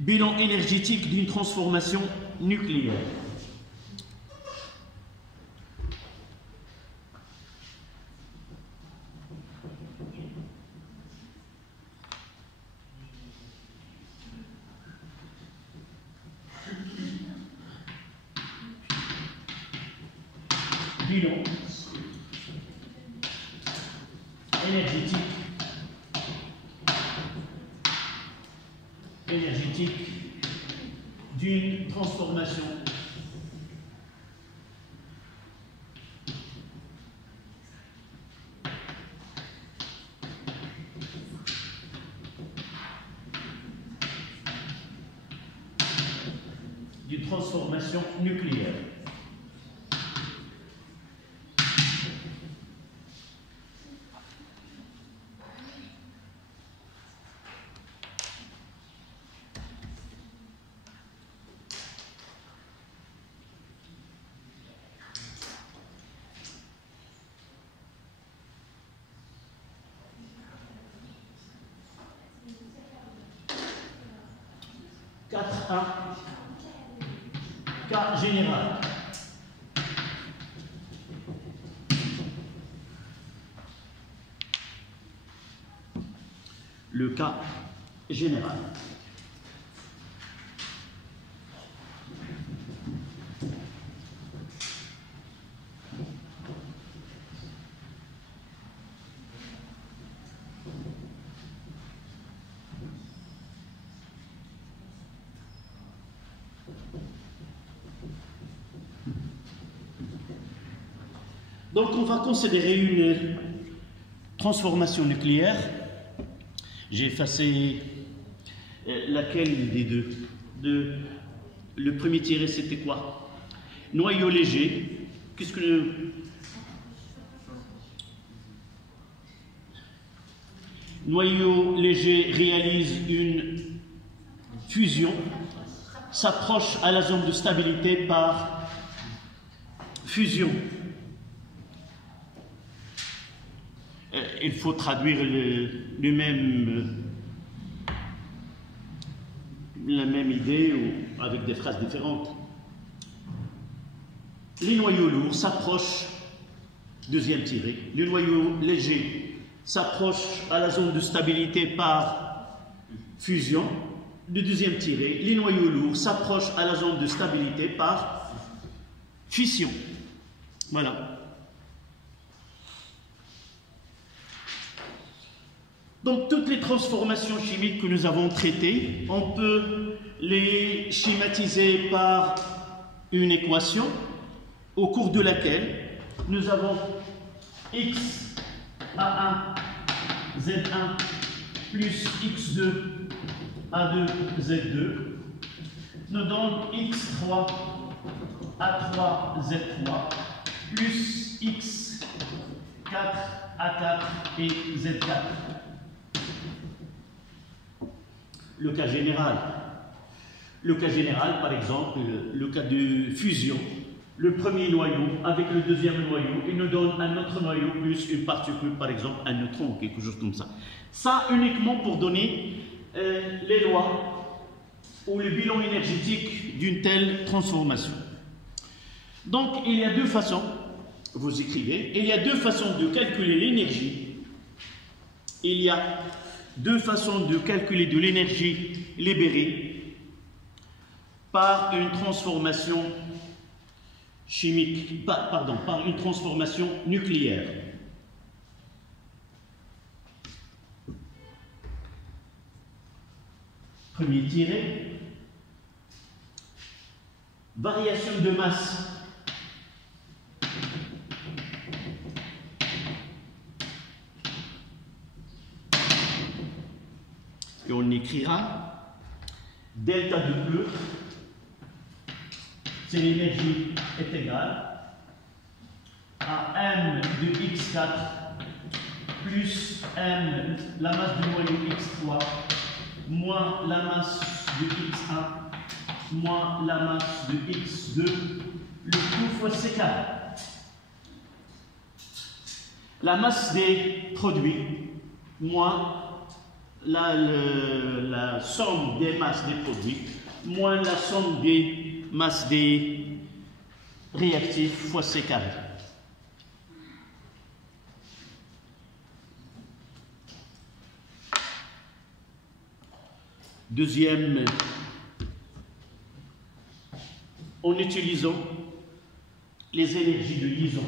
Bilan énergétique d'une transformation nucléaire. Bilan énergétique d'une transformation nucléaire. Cas général. Le cas général. Donc on va considérer une transformation nucléaire. J'ai effacé laquelle des deux. Le premier tiré, c'était quoi? Noyau léger. Qu'est-ce que le... Noyau léger réalise une fusion, s'approche à la zone de stabilité par fusion. Il faut traduire la même idée ou avec des phrases différentes. Les noyaux lourds s'approchent, deuxième tiré, les noyaux légers s'approchent à la zone de stabilité par fusion. Le deuxième tiré, les noyaux lourds s'approchent à la zone de stabilité par fission. Voilà. Donc, toutes les transformations chimiques que nous avons traitées, on peut les schématiser par une équation au cours de laquelle nous avons x A1 Z1 plus x2 A2 Z2 nous donne x3 A3 Z3 plus x4 A4 et Z4. Le cas général. Le cas général, par exemple, le cas de fusion. Le premier noyau avec le deuxième noyau, il nous donne un autre noyau plus une particule, par exemple un neutron ou quelque chose comme ça. Ça uniquement pour donner les lois ou le bilan énergétique d'une telle transformation. Donc, il y a deux façons, vous écrivez, il y a deux façons de calculer l'énergie. Il y a deux façons de calculer de l'énergie libérée par une transformation chimique, par une transformation nucléaire. Premier tiré, variation de masse Et on écrira delta de E, c'est l'énergie est égale à m de x4 plus m, la masse du noyau x3, moins la masse de x1, moins la masse de x2, le tout fois c carré. La masse des produits, moins la somme des masses des produits, moins la somme des masses des réactifs fois c carré. Deuxième, en utilisant les énergies de liaison.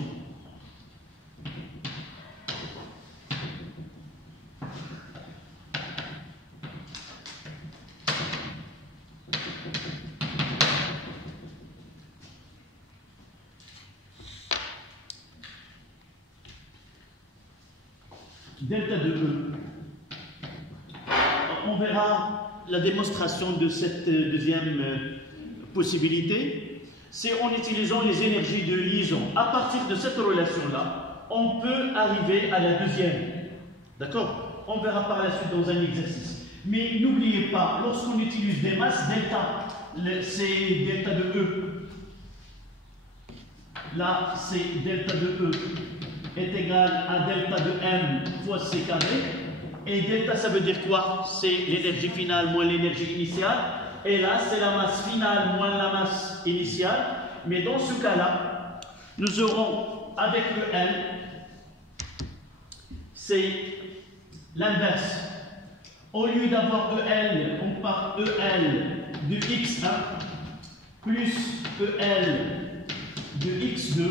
Delta de E. On verra la démonstration de cette deuxième possibilité, c'est en utilisant les énergies de liaison. À partir de cette relation-là, on peut arriver à la deuxième. D'accord? On verra par la suite dans un exercice. Mais n'oubliez pas, lorsqu'on utilise des masses, delta, c'est delta de E. Là, c'est delta de E est égal à delta de M fois C carré. Et delta, ça veut dire quoi? C'est l'énergie finale moins l'énergie initiale. Et là, c'est la masse finale moins la masse initiale. Mais dans ce cas-là, nous aurons avec le L, c'est l'inverse. Au lieu d'avoir EL, on part EL de X1 plus EL de X2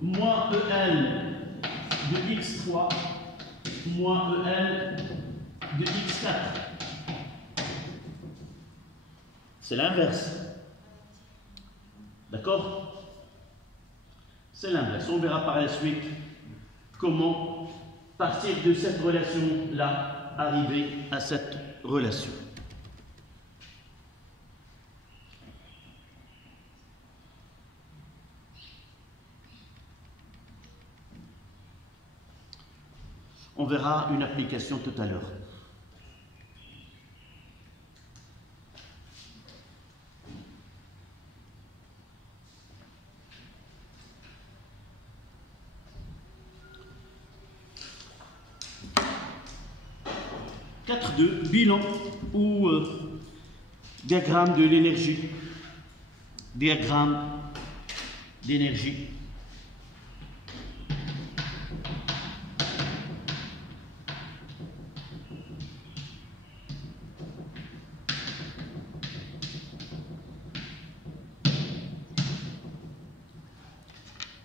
moins EL de X3 moins EL de X4. C'est l'inverse. D'accord? C'est l'inverse. On verra par la suite comment partir de cette relation-là, arriver à cette relation. On verra une application tout à l'heure. Bilan ou diagramme de l'énergie. Diagramme d'énergie.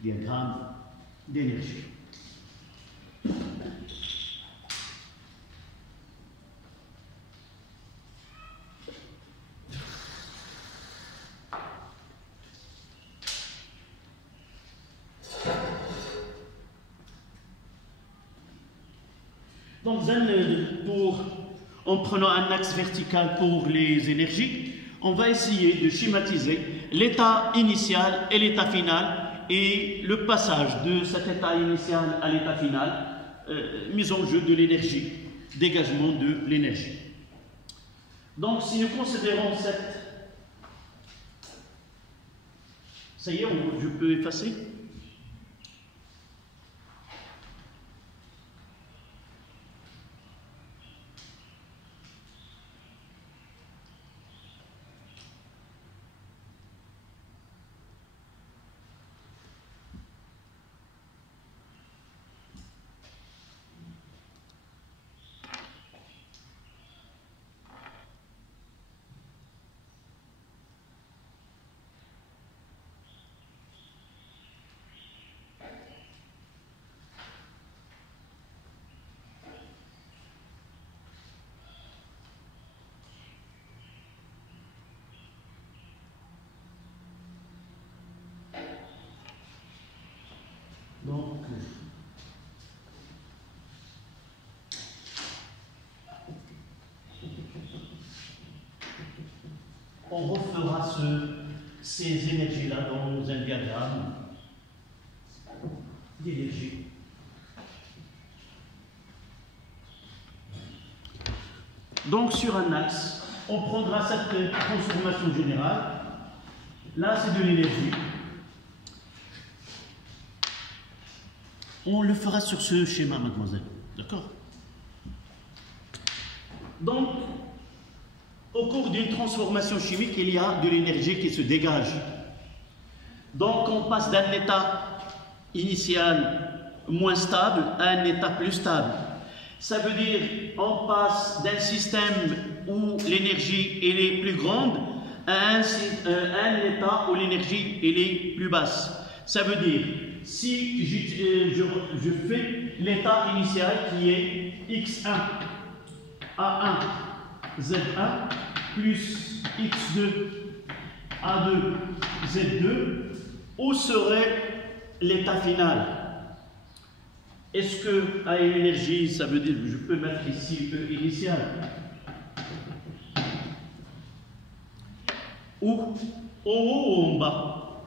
Diagramme d'énergie. En prenant un axe vertical pour les énergies, on va essayer de schématiser l'état initial et l'état final et le passage de cet état initial à l'état final, mise en jeu de l'énergie, dégagement de l'énergie. Donc si nous considérons cette... Ça y est, je peux effacer ? on refera ces énergies-là dans un diagramme d'énergie. Donc sur un axe, on prendra cette transformation générale. Là, c'est de l'énergie. On le fera sur ce schéma, mademoiselle. D'accord? Donc, au cours d'une transformation chimique, il y a de l'énergie qui se dégage. Donc, on passe d'un état initial moins stable à un état plus stable. Ça veut dire on passe d'un système où l'énergie est plus grande à un état où l'énergie est plus basse. Ça veut dire, si je fais l'état initial qui est x1, a1, z1, plus x2, a2, z2, où serait l'état final? Est-ce que à l'énergie, ça veut dire, je peux mettre ici E initial, ou en haut ou en bas?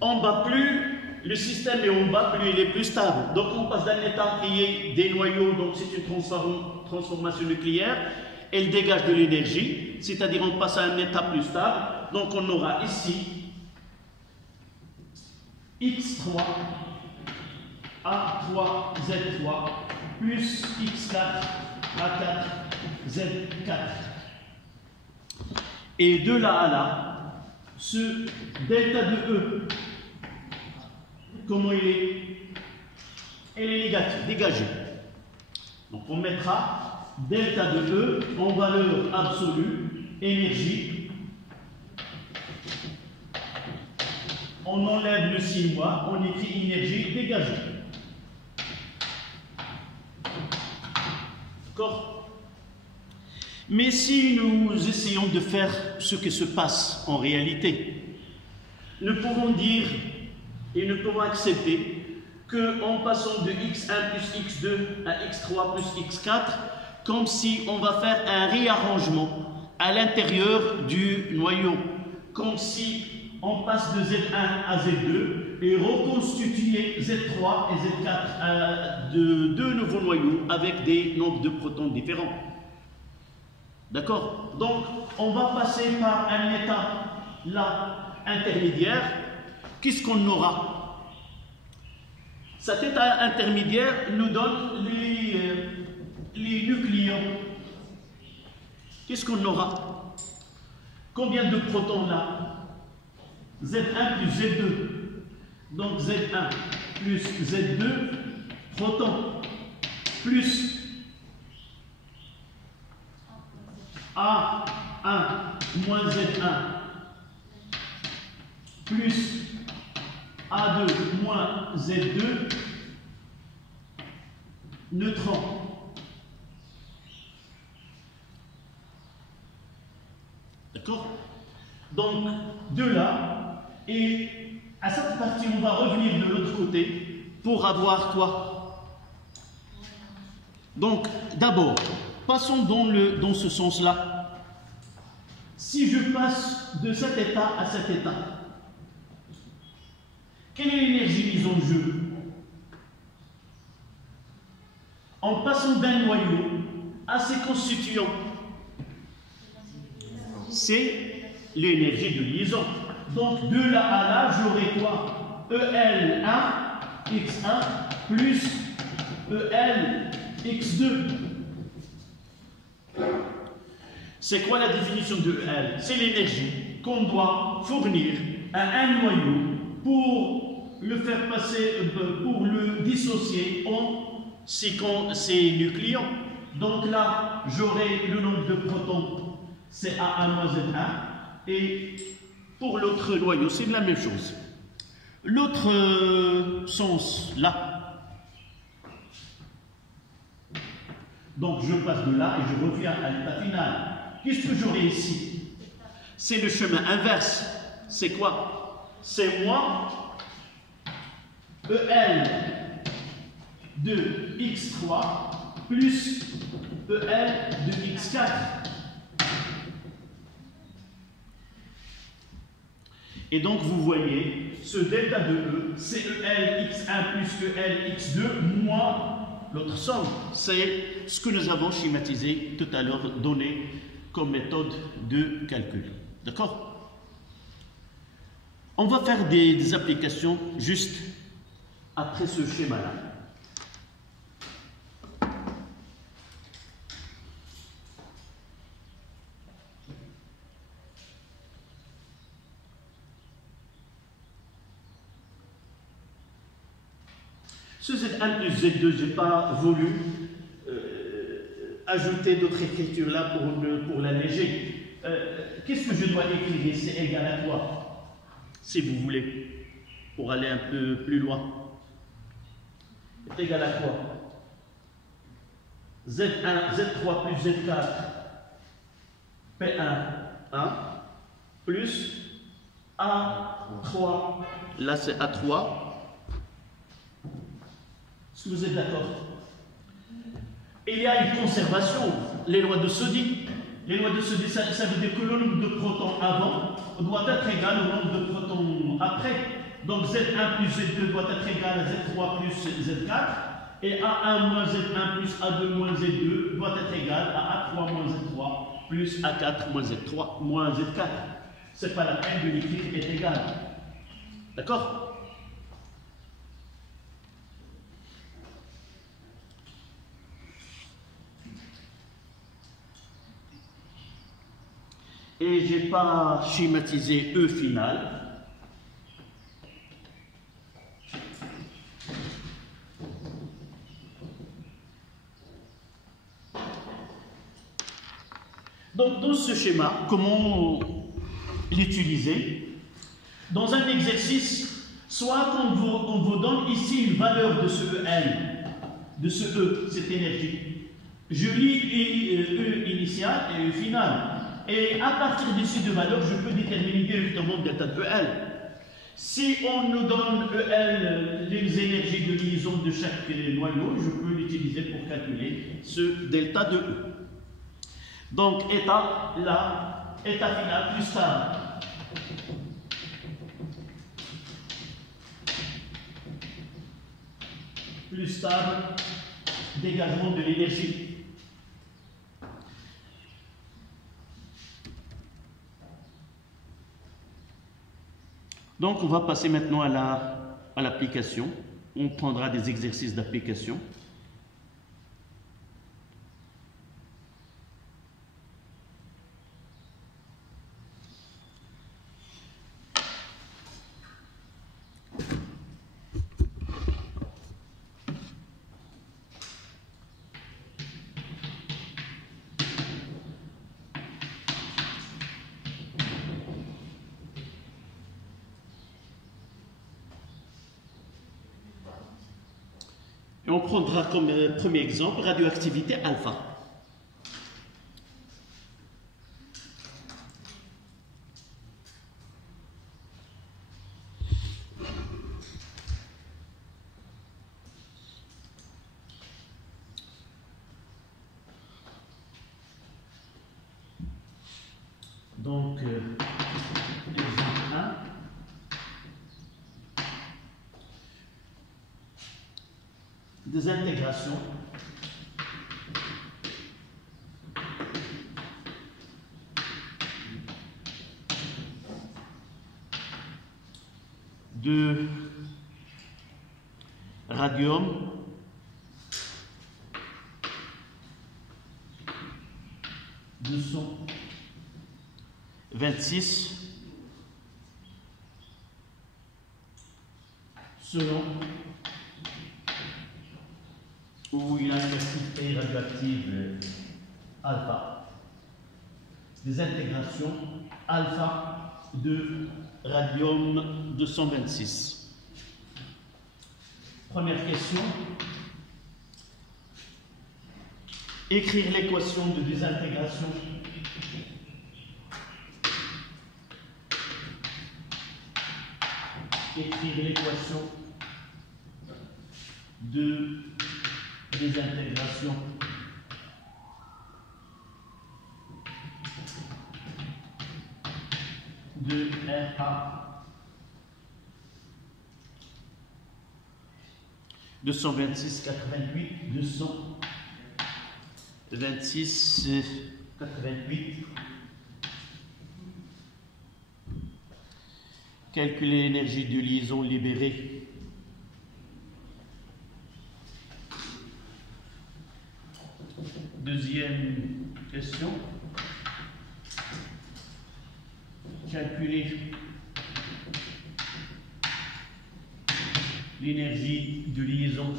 En bas, plus le système est en bas, plus il est plus stable. Donc on passe d'un état qui est des noyaux, donc c'est une transformation nucléaire, elle dégage de l'énergie, c'est-à-dire on passe à un état plus stable. Donc on aura ici x3, A3, Z3, plus x4, A4, Z4. Et de là à là, ce delta de E, comment il est? Il est négatif, dégagé. Donc on mettra delta de E en valeur absolue, énergie. On enlève le chinois, on écrit énergie dégagée. D'accord? Mais si nous essayons de faire ce qui se passe en réalité, nous pouvons dire et nous pouvons accepter qu'en passant de x1 plus x2 à x3 plus x4, comme si on va faire un réarrangement à l'intérieur du noyau, comme si on passe de Z1 à Z2 et reconstituer Z3 et Z4 de deux nouveaux noyaux avec des nombres de protons différents. D'accord? Donc, on va passer par un état là intermédiaire. Qu'est-ce qu'on aura? Cet état intermédiaire nous donne les nucléons. Qu'est-ce qu'on aura? Combien de protons là? Z1 plus Z2. Donc Z1 plus Z2, protons, plus A1 moins Z1, plus A2 moins Z2, neutrons. D'accord? Donc, de là, et à cette partie, on va revenir de l'autre côté pour avoir quoi? Donc, d'abord, passons dans ce sens-là. Si je passe de cet état à cet état, quelle est l'énergie mise en jeu? En passant d'un noyau à ses constituants, c'est l'énergie de liaison. Donc de là à là, j'aurai quoi? EL1 x1 plus EL x2. C'est quoi la définition de EL? C'est l'énergie qu'on doit fournir à un noyau pour le faire passer, pour le dissocier en ses nucléons. Donc là, j'aurai le nombre de protons, c'est A1 moins Z1, et pour l'autre noyau, c'est la même chose. L'autre sens, là. Donc je passe de là et je reviens à l'état final. Qu'est-ce que j'aurai ici? C'est le chemin inverse. C'est quoi? C'est moi, EL de x3 plus EL de x4. Et donc vous voyez ce delta de E, c'est EL x1 plus EL x2 moins l'autre somme. C'est ce que nous avons schématisé tout à l'heure, donné comme méthode de calcul. D'accord? On va faire des applications juste après ce schéma-là. Ce Z1 plus Z2, je n'ai pas voulu ajouter d'autres écritures là pour l'alléger. Qu'est-ce que je dois écrire? C'est égal à quoi, si vous voulez, pour aller un peu plus loin? C'est égal à quoi? Z1, Z3 plus Z4, P1, 1, plus A3, là c'est A3. Est-ce que vous êtes d'accord? Il y a une conservation, les lois de Soddy. Les lois de Soddy, ça veut dire que le nombre de protons avant doit être égal au nombre de protons après. Donc Z1 plus Z2 doit être égal à Z3 plus Z4. Et A1 moins Z1 plus A2 moins Z2 doit être égal à A3 moins Z3 plus A4 moins Z3 moins Z4. Ce n'est pas la peine de l'écrire est égal. D'accord? Et je n'ai pas schématisé E final. Donc, dans ce schéma, comment l'utiliser? Dans un exercice, soit on vous donne ici une valeur de ce EL, de ce E, cette énergie. Je lis E initial et E final. Et à partir de ces deux valeurs, je peux déterminer directement le delta de EL. Si on nous donne EL, les énergies de liaison de chaque noyau, je peux l'utiliser pour calculer ce delta de E. Donc, état, là, état final plus stable. Plus stable, dégagement de l'énergie. Donc, on va passer maintenant à l'application. On prendra des exercices d'application. Et on prendra comme premier exemple radioactivité alpha. Donc, exemple 1. Des intégrations de radium (226) selon où il a une activité radioactive alpha. Des intégrations alpha de radium 226. Première question. Écrire l'équation de désintégration de désintégration de Ra 226, 88, 226, 88. Calculer l'énergie de liaison libérée. Deuxième question. Calculer l'énergie de liaison,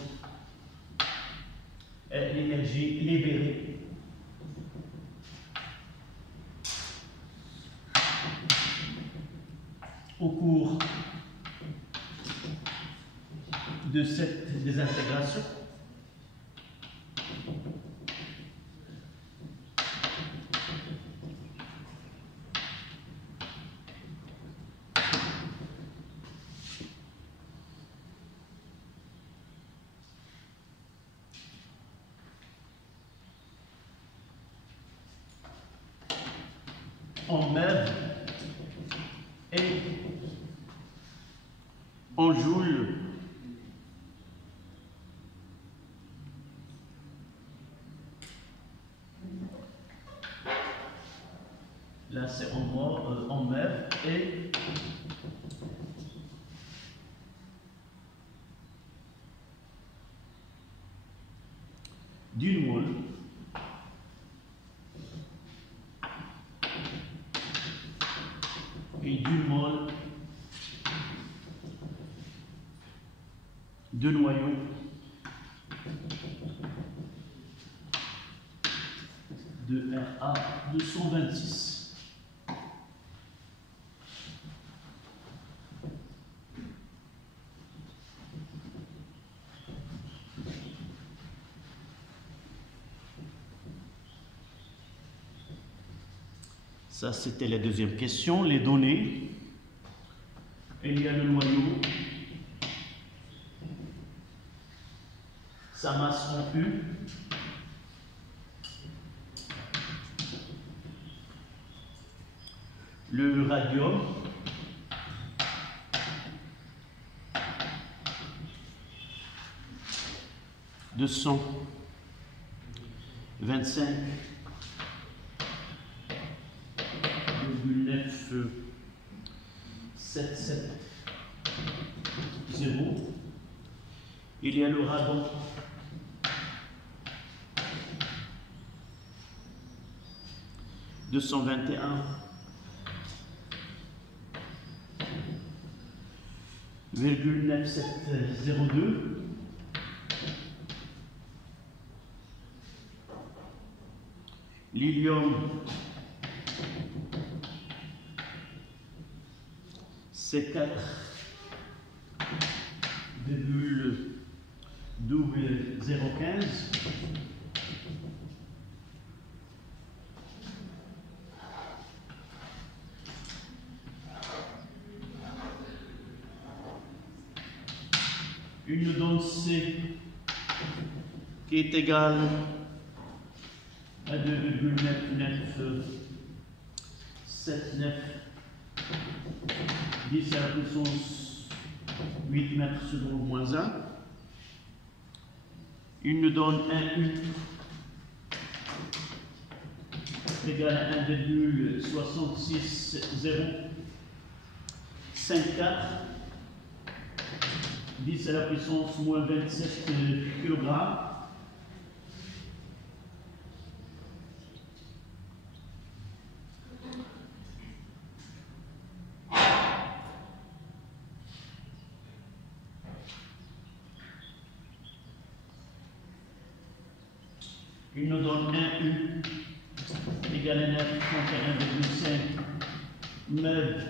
l'énergie libérée. Au cours de cette désintégration, en mètres et en joules. Là, c'est en mètres et d'une moule. Et d'une molle de noyau de 1 à 226. Ça, c'était la deuxième question. Les données. Il y a le noyau. Sa masse en U. Le radium. « 225,97770. Il y a le radon. « 221,9702. L'hélium, c'est 4,0015. Une donne C qui est égale à 2,9979 10 à la puissance 8 mètres secondes moins 1. Il nous donne un U égal à 1,66054 10 à la puissance moins 27 kg. Il nous donne un U égal à 931,5 mètres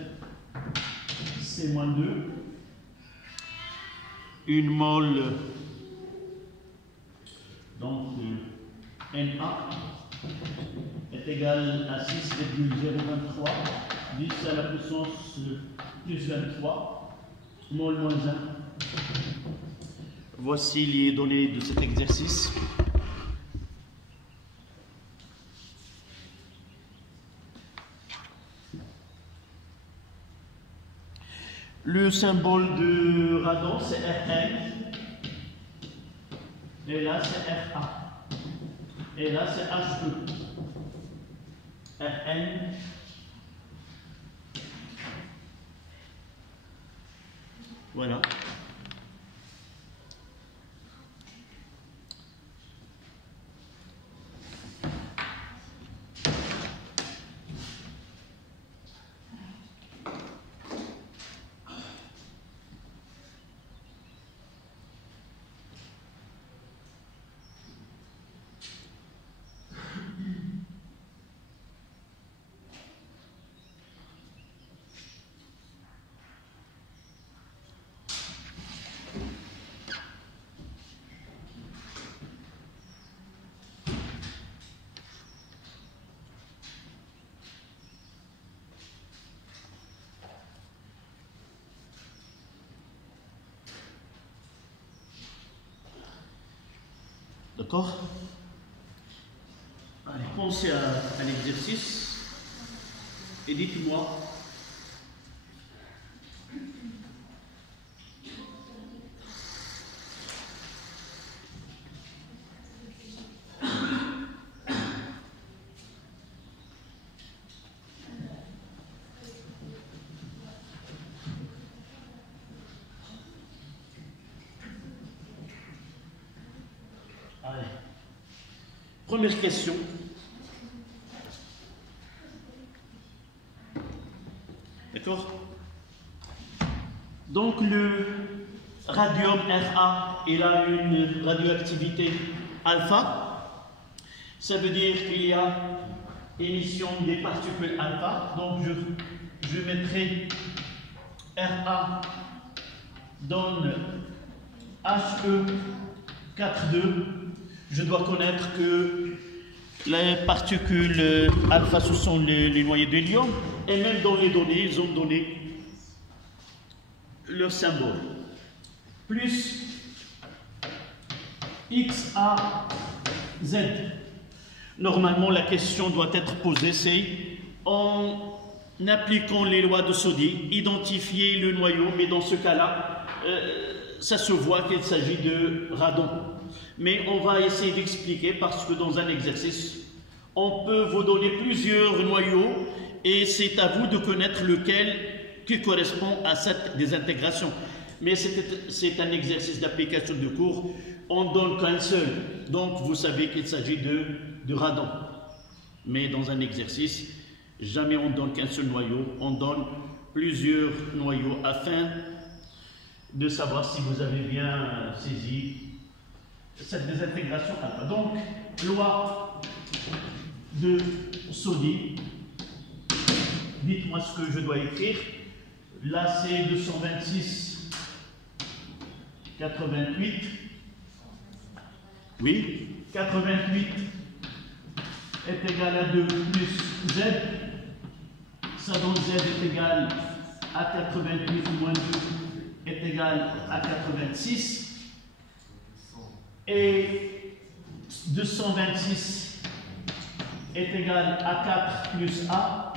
C-2. Une mole, donc Na, est égale à 6,023 10 à la puissance plus 23 mol moins 1. Voici les données de cet exercice. Le symbole de radon, c'est Rn. Et là, c'est RA. Et là, c'est HE. RN. Voilà. D'accord? Allez, pensez à l'exercice et dites-moi première question. D'accord? Donc le radium Ra, il a une radioactivité alpha. Ça veut dire qu'il y a émission des particules alpha. Donc je mettrai Ra donne He42. Je dois connaître que les particules alpha, ce sont les noyaux d'hélium, et même dans les données, ils ont donné leur symbole. Plus XAZ. Normalement, la question doit être posée, c'est en appliquant les lois de Soddy, identifier le noyau, mais dans ce cas-là, ça se voit qu'il s'agit de radon. Mais on va essayer d'expliquer parce que dans un exercice, on peut vous donner plusieurs noyaux et c'est à vous de connaître lequel qui correspond à cette désintégration. Mais c'est un exercice d'application de cours, on ne donne qu'un seul. Donc vous savez qu'il s'agit de radon. Mais dans un exercice, jamais on ne donne qu'un seul noyau, on donne plusieurs noyaux afin de savoir si vous avez bien saisi cette désintégration alpha. Donc, loi de Soddy, dites-moi ce que je dois écrire. Là, c'est 226, 88. Oui, 88 est égal à 2 plus Z. Ça donne Z est égal à 88 moins 2 est égal à 86. Et 226 est égal à 4 plus A,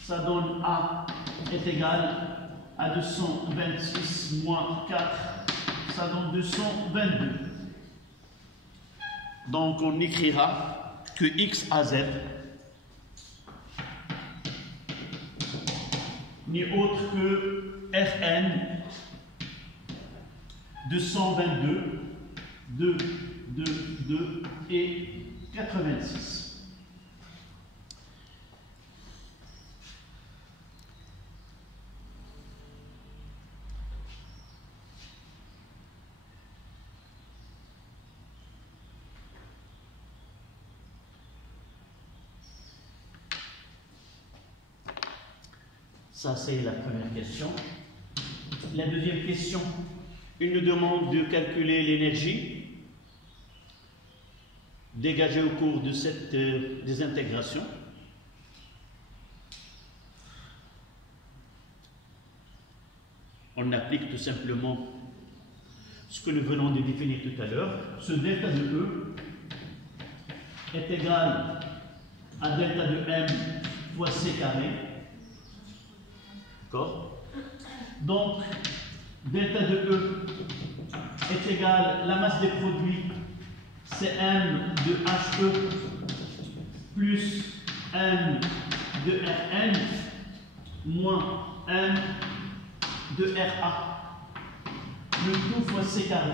ça donne A est égal à 226 moins 4, ça donne 222. Donc on écrira que X à Z n'est autre que Rn 222 2, 2, 2 et 86. Ça, c'est la première question. La deuxième question, il nous demande de calculer l'énergie dégagée au cours de cette désintégration. On applique tout simplement ce que nous venons de définir tout à l'heure. Ce delta de E est égal à delta de M fois C carré. D'accord? Donc, delta de E, est égal, la masse des produits, c'est M de HE plus M de Rn moins M de Ra. Le tout fois C carré.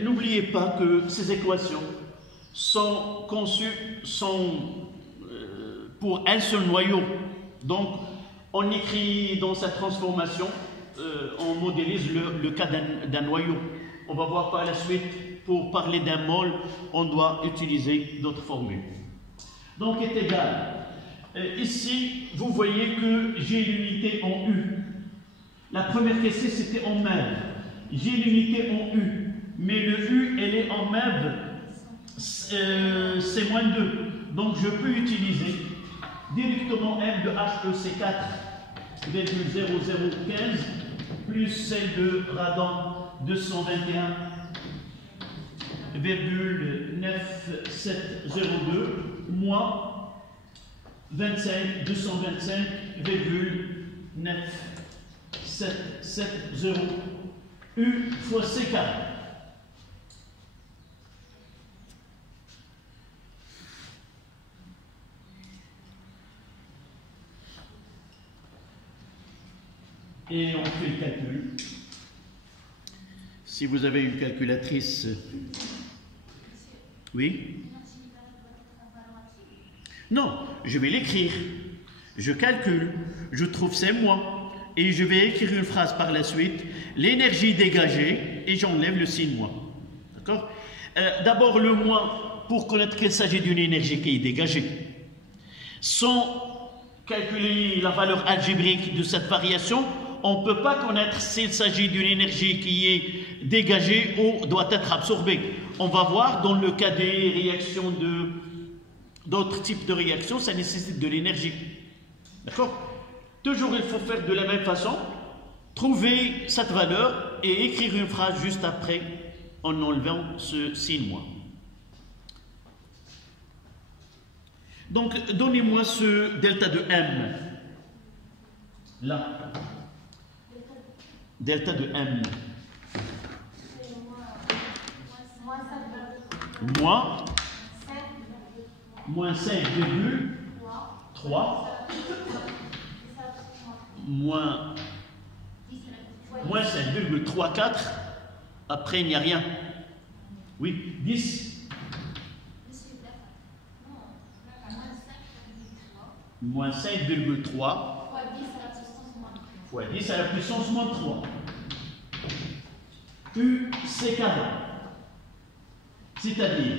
N'oubliez pas que ces équations sont conçues pour un seul noyau. Donc, on écrit dans cette transformation, on modélise le cas d'un noyau. On va voir par la suite, pour parler d'un mol, on doit utiliser d'autres formules. Donc, est égal. Ici, vous voyez que j'ai l'unité en U. La première question, c'était en MEV. J'ai l'unité en U. Mais le U, elle est en MEV, c'est moins 2. Donc, je peux utiliser directement M de HE, c'est 4,0015 plus celle de radon 221,9702 moins 225,9770 U fois C carré. Et on fait le calcul. Si vous avez une calculatrice, oui? Non, je vais l'écrire. Je calcule, je trouve c'est moins, et je vais écrire une phrase par la suite. L'énergie dégagée, et j'enlève le signe moins. D'accord? D'abord le moins, pour connaître qu'il s'agit d'une énergie qui est dégagée. Sans calculer la valeur algébrique de cette variation, on ne peut pas connaître s'il s'agit d'une énergie qui est dégagée ou doit être absorbée. On va voir dans le cas des réactions d'autres types de réactions, ça nécessite de l'énergie. D'accord? Toujours il faut faire de la même façon, trouver cette valeur et écrire une phrase juste après en enlevant ce signe moins. Donc, donnez-moi ce delta de M. Là. Delta de M. Moins 5,3 moins 5,34. Après, il n'y a rien. Oui, 10. Moins 5,3 fois 10 à la puissance moins 3. U, C carré. C'est-à-dire,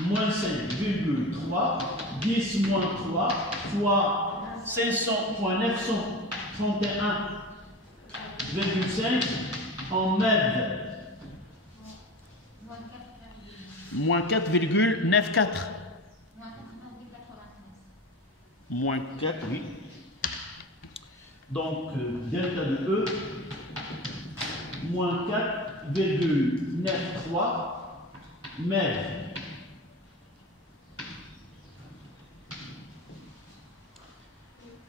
moins 5,3, 10 moins 3, fois 500.931,5 en MEV. Moins 4,94. Moins 4, oui. Donc, delta de E, moins 4,93 MeV.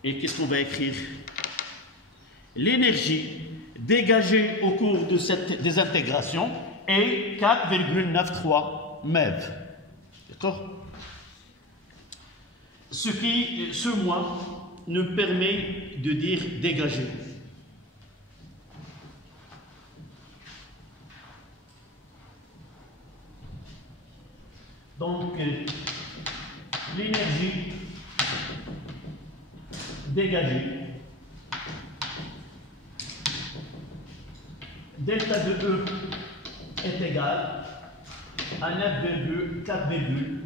Et qu'est-ce qu'on va écrire? L'énergie dégagée au cours de cette désintégration est 4,93 MeV. D'accord? Ce moins nous permet de dire dégager. Donc, l'énergie dégagée, delta de E est égal à 9,93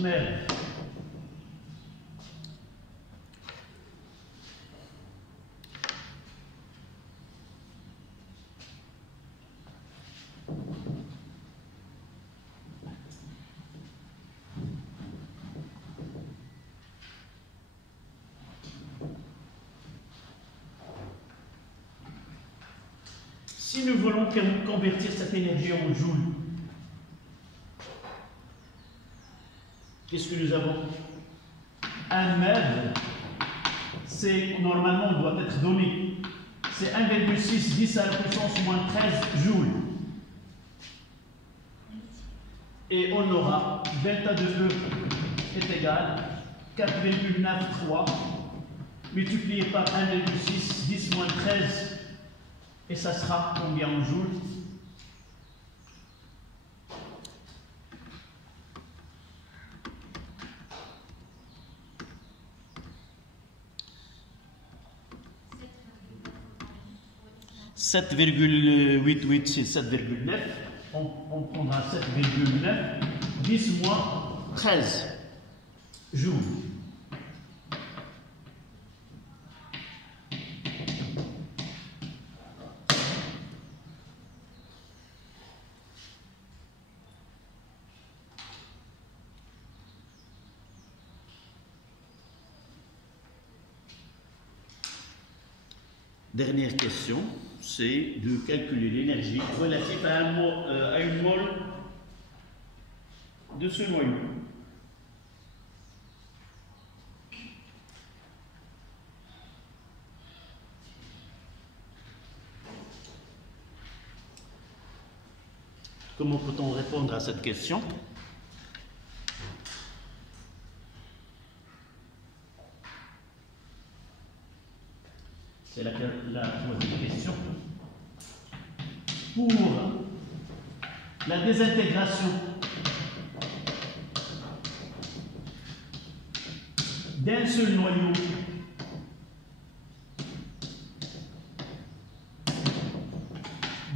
MeV. Si nous voulons convertir cette énergie en joules, qu'est-ce que nous avons? Un MeV, c'est normalement doit être donné. C'est 1,6 10 à la puissance moins 13 joules. Et on aura delta de E est égal à 4,93 multiplié par 1,6 10 moins 13 et ça sera combien en joules? « 7,88 c'est 7,9. On prendra 7,9, 10 moins 13 joules. Dernière question, c'est de calculer l'énergie relative à une mole de ce noyau. Comment peut-on répondre à cette question? C'est la troisième question. Pour la désintégration d'un seul noyau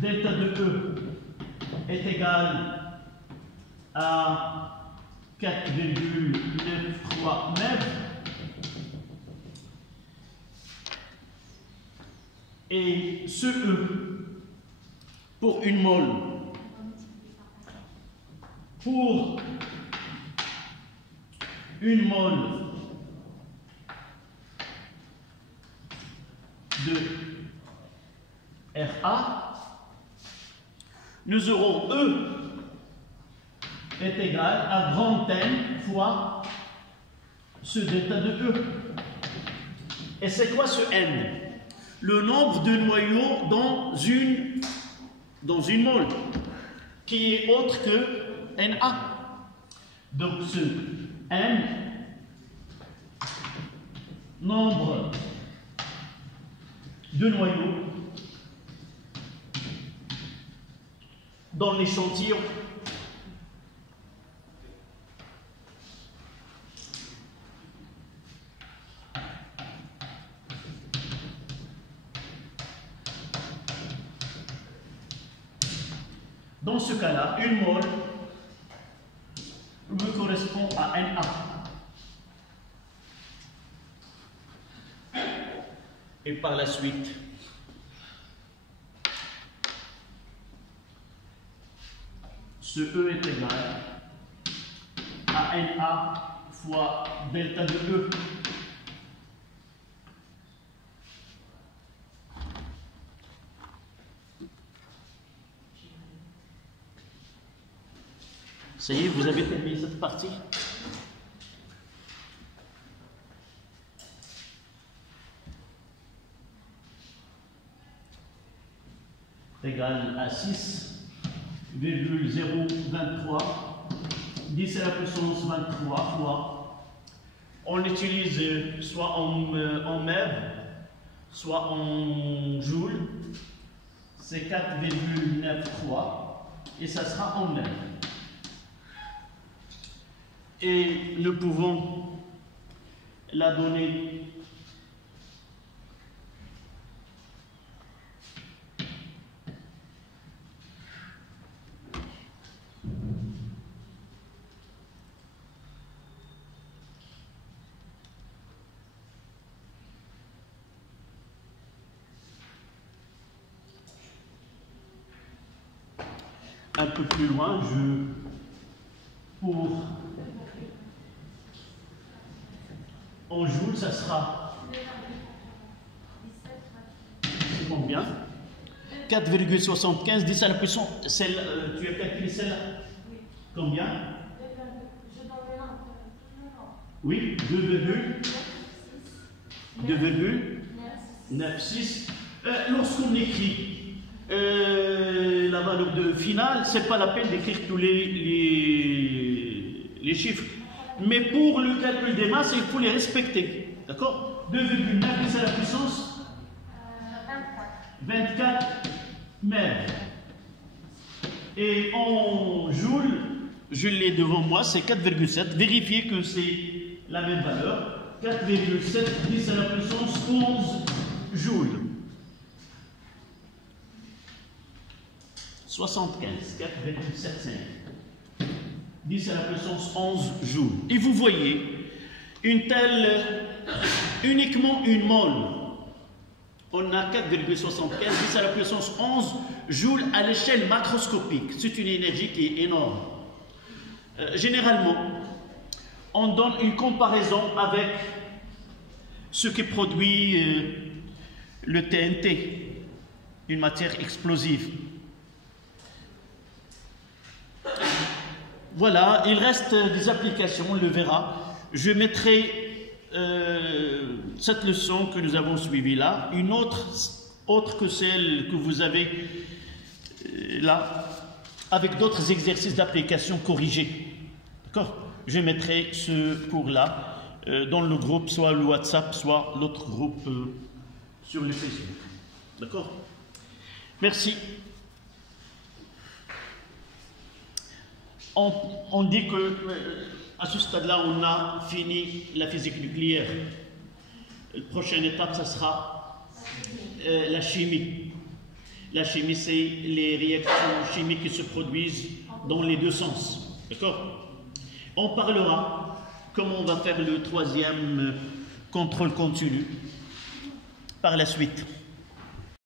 delta de E est égal à 4,93 mètres. Et ce E, pour une mole, de Ra, nous aurons E est égal à grand N fois ce delta de E. Et c'est quoi ce N? Le nombre de noyaux dans une mole, qui est autre que Na. Donc ce N, nombre de noyaux dans l'échantillon. Dans ce cas-là, une mole me correspond à Na. Et par la suite, ce E est égal à Na fois delta de E. Ça y est, vous avez terminé cette partie? Égal à 6,023 10 à la puissance 23 fois. On utilise soit en MeV, soit en joules. C'est 4,93 et ça sera en MeV. Et nous pouvons la donner un peu plus loin. En joules, ça sera c'est combien? 4,75 10 à la puissance. Tu as calculé celle-là? Combien? Oui, 2,96. Lorsqu'on écrit la valeur finale, ce n'est pas la peine d'écrire tous les chiffres. Mais pour le calcul des masses, il faut les respecter. D'accord? 2,9 10 à la puissance 24 mètres. Et en joules, je l'ai devant moi, c'est 4,7. Vérifiez que c'est la même valeur. 4,7 10 à la puissance 11 joules. 75, 4,75. 10 à la puissance 11 joules. Et vous voyez, une telle, uniquement une mole, on a 4,75, 10 à la puissance 11 joules à l'échelle macroscopique. C'est une énergie qui est énorme. Généralement, on donne une comparaison avec ce qui produit le TNT, une matière explosive. Voilà, il reste des applications, on le verra. Je mettrai cette leçon que nous avons suivie là, une autre que celle que vous avez là, avec d'autres exercices d'application corrigés. D'accord? Je mettrai ce cours-là dans le groupe, soit le WhatsApp, soit l'autre groupe sur le Facebook. D'accord? Merci. On dit que à ce stade-là, on a fini la physique nucléaire. La prochaine étape, ça sera la chimie. La chimie, c'est les réactions chimiques qui se produisent dans les deux sens. D'accord? On parlera comment on va faire le troisième contrôle continu par la suite.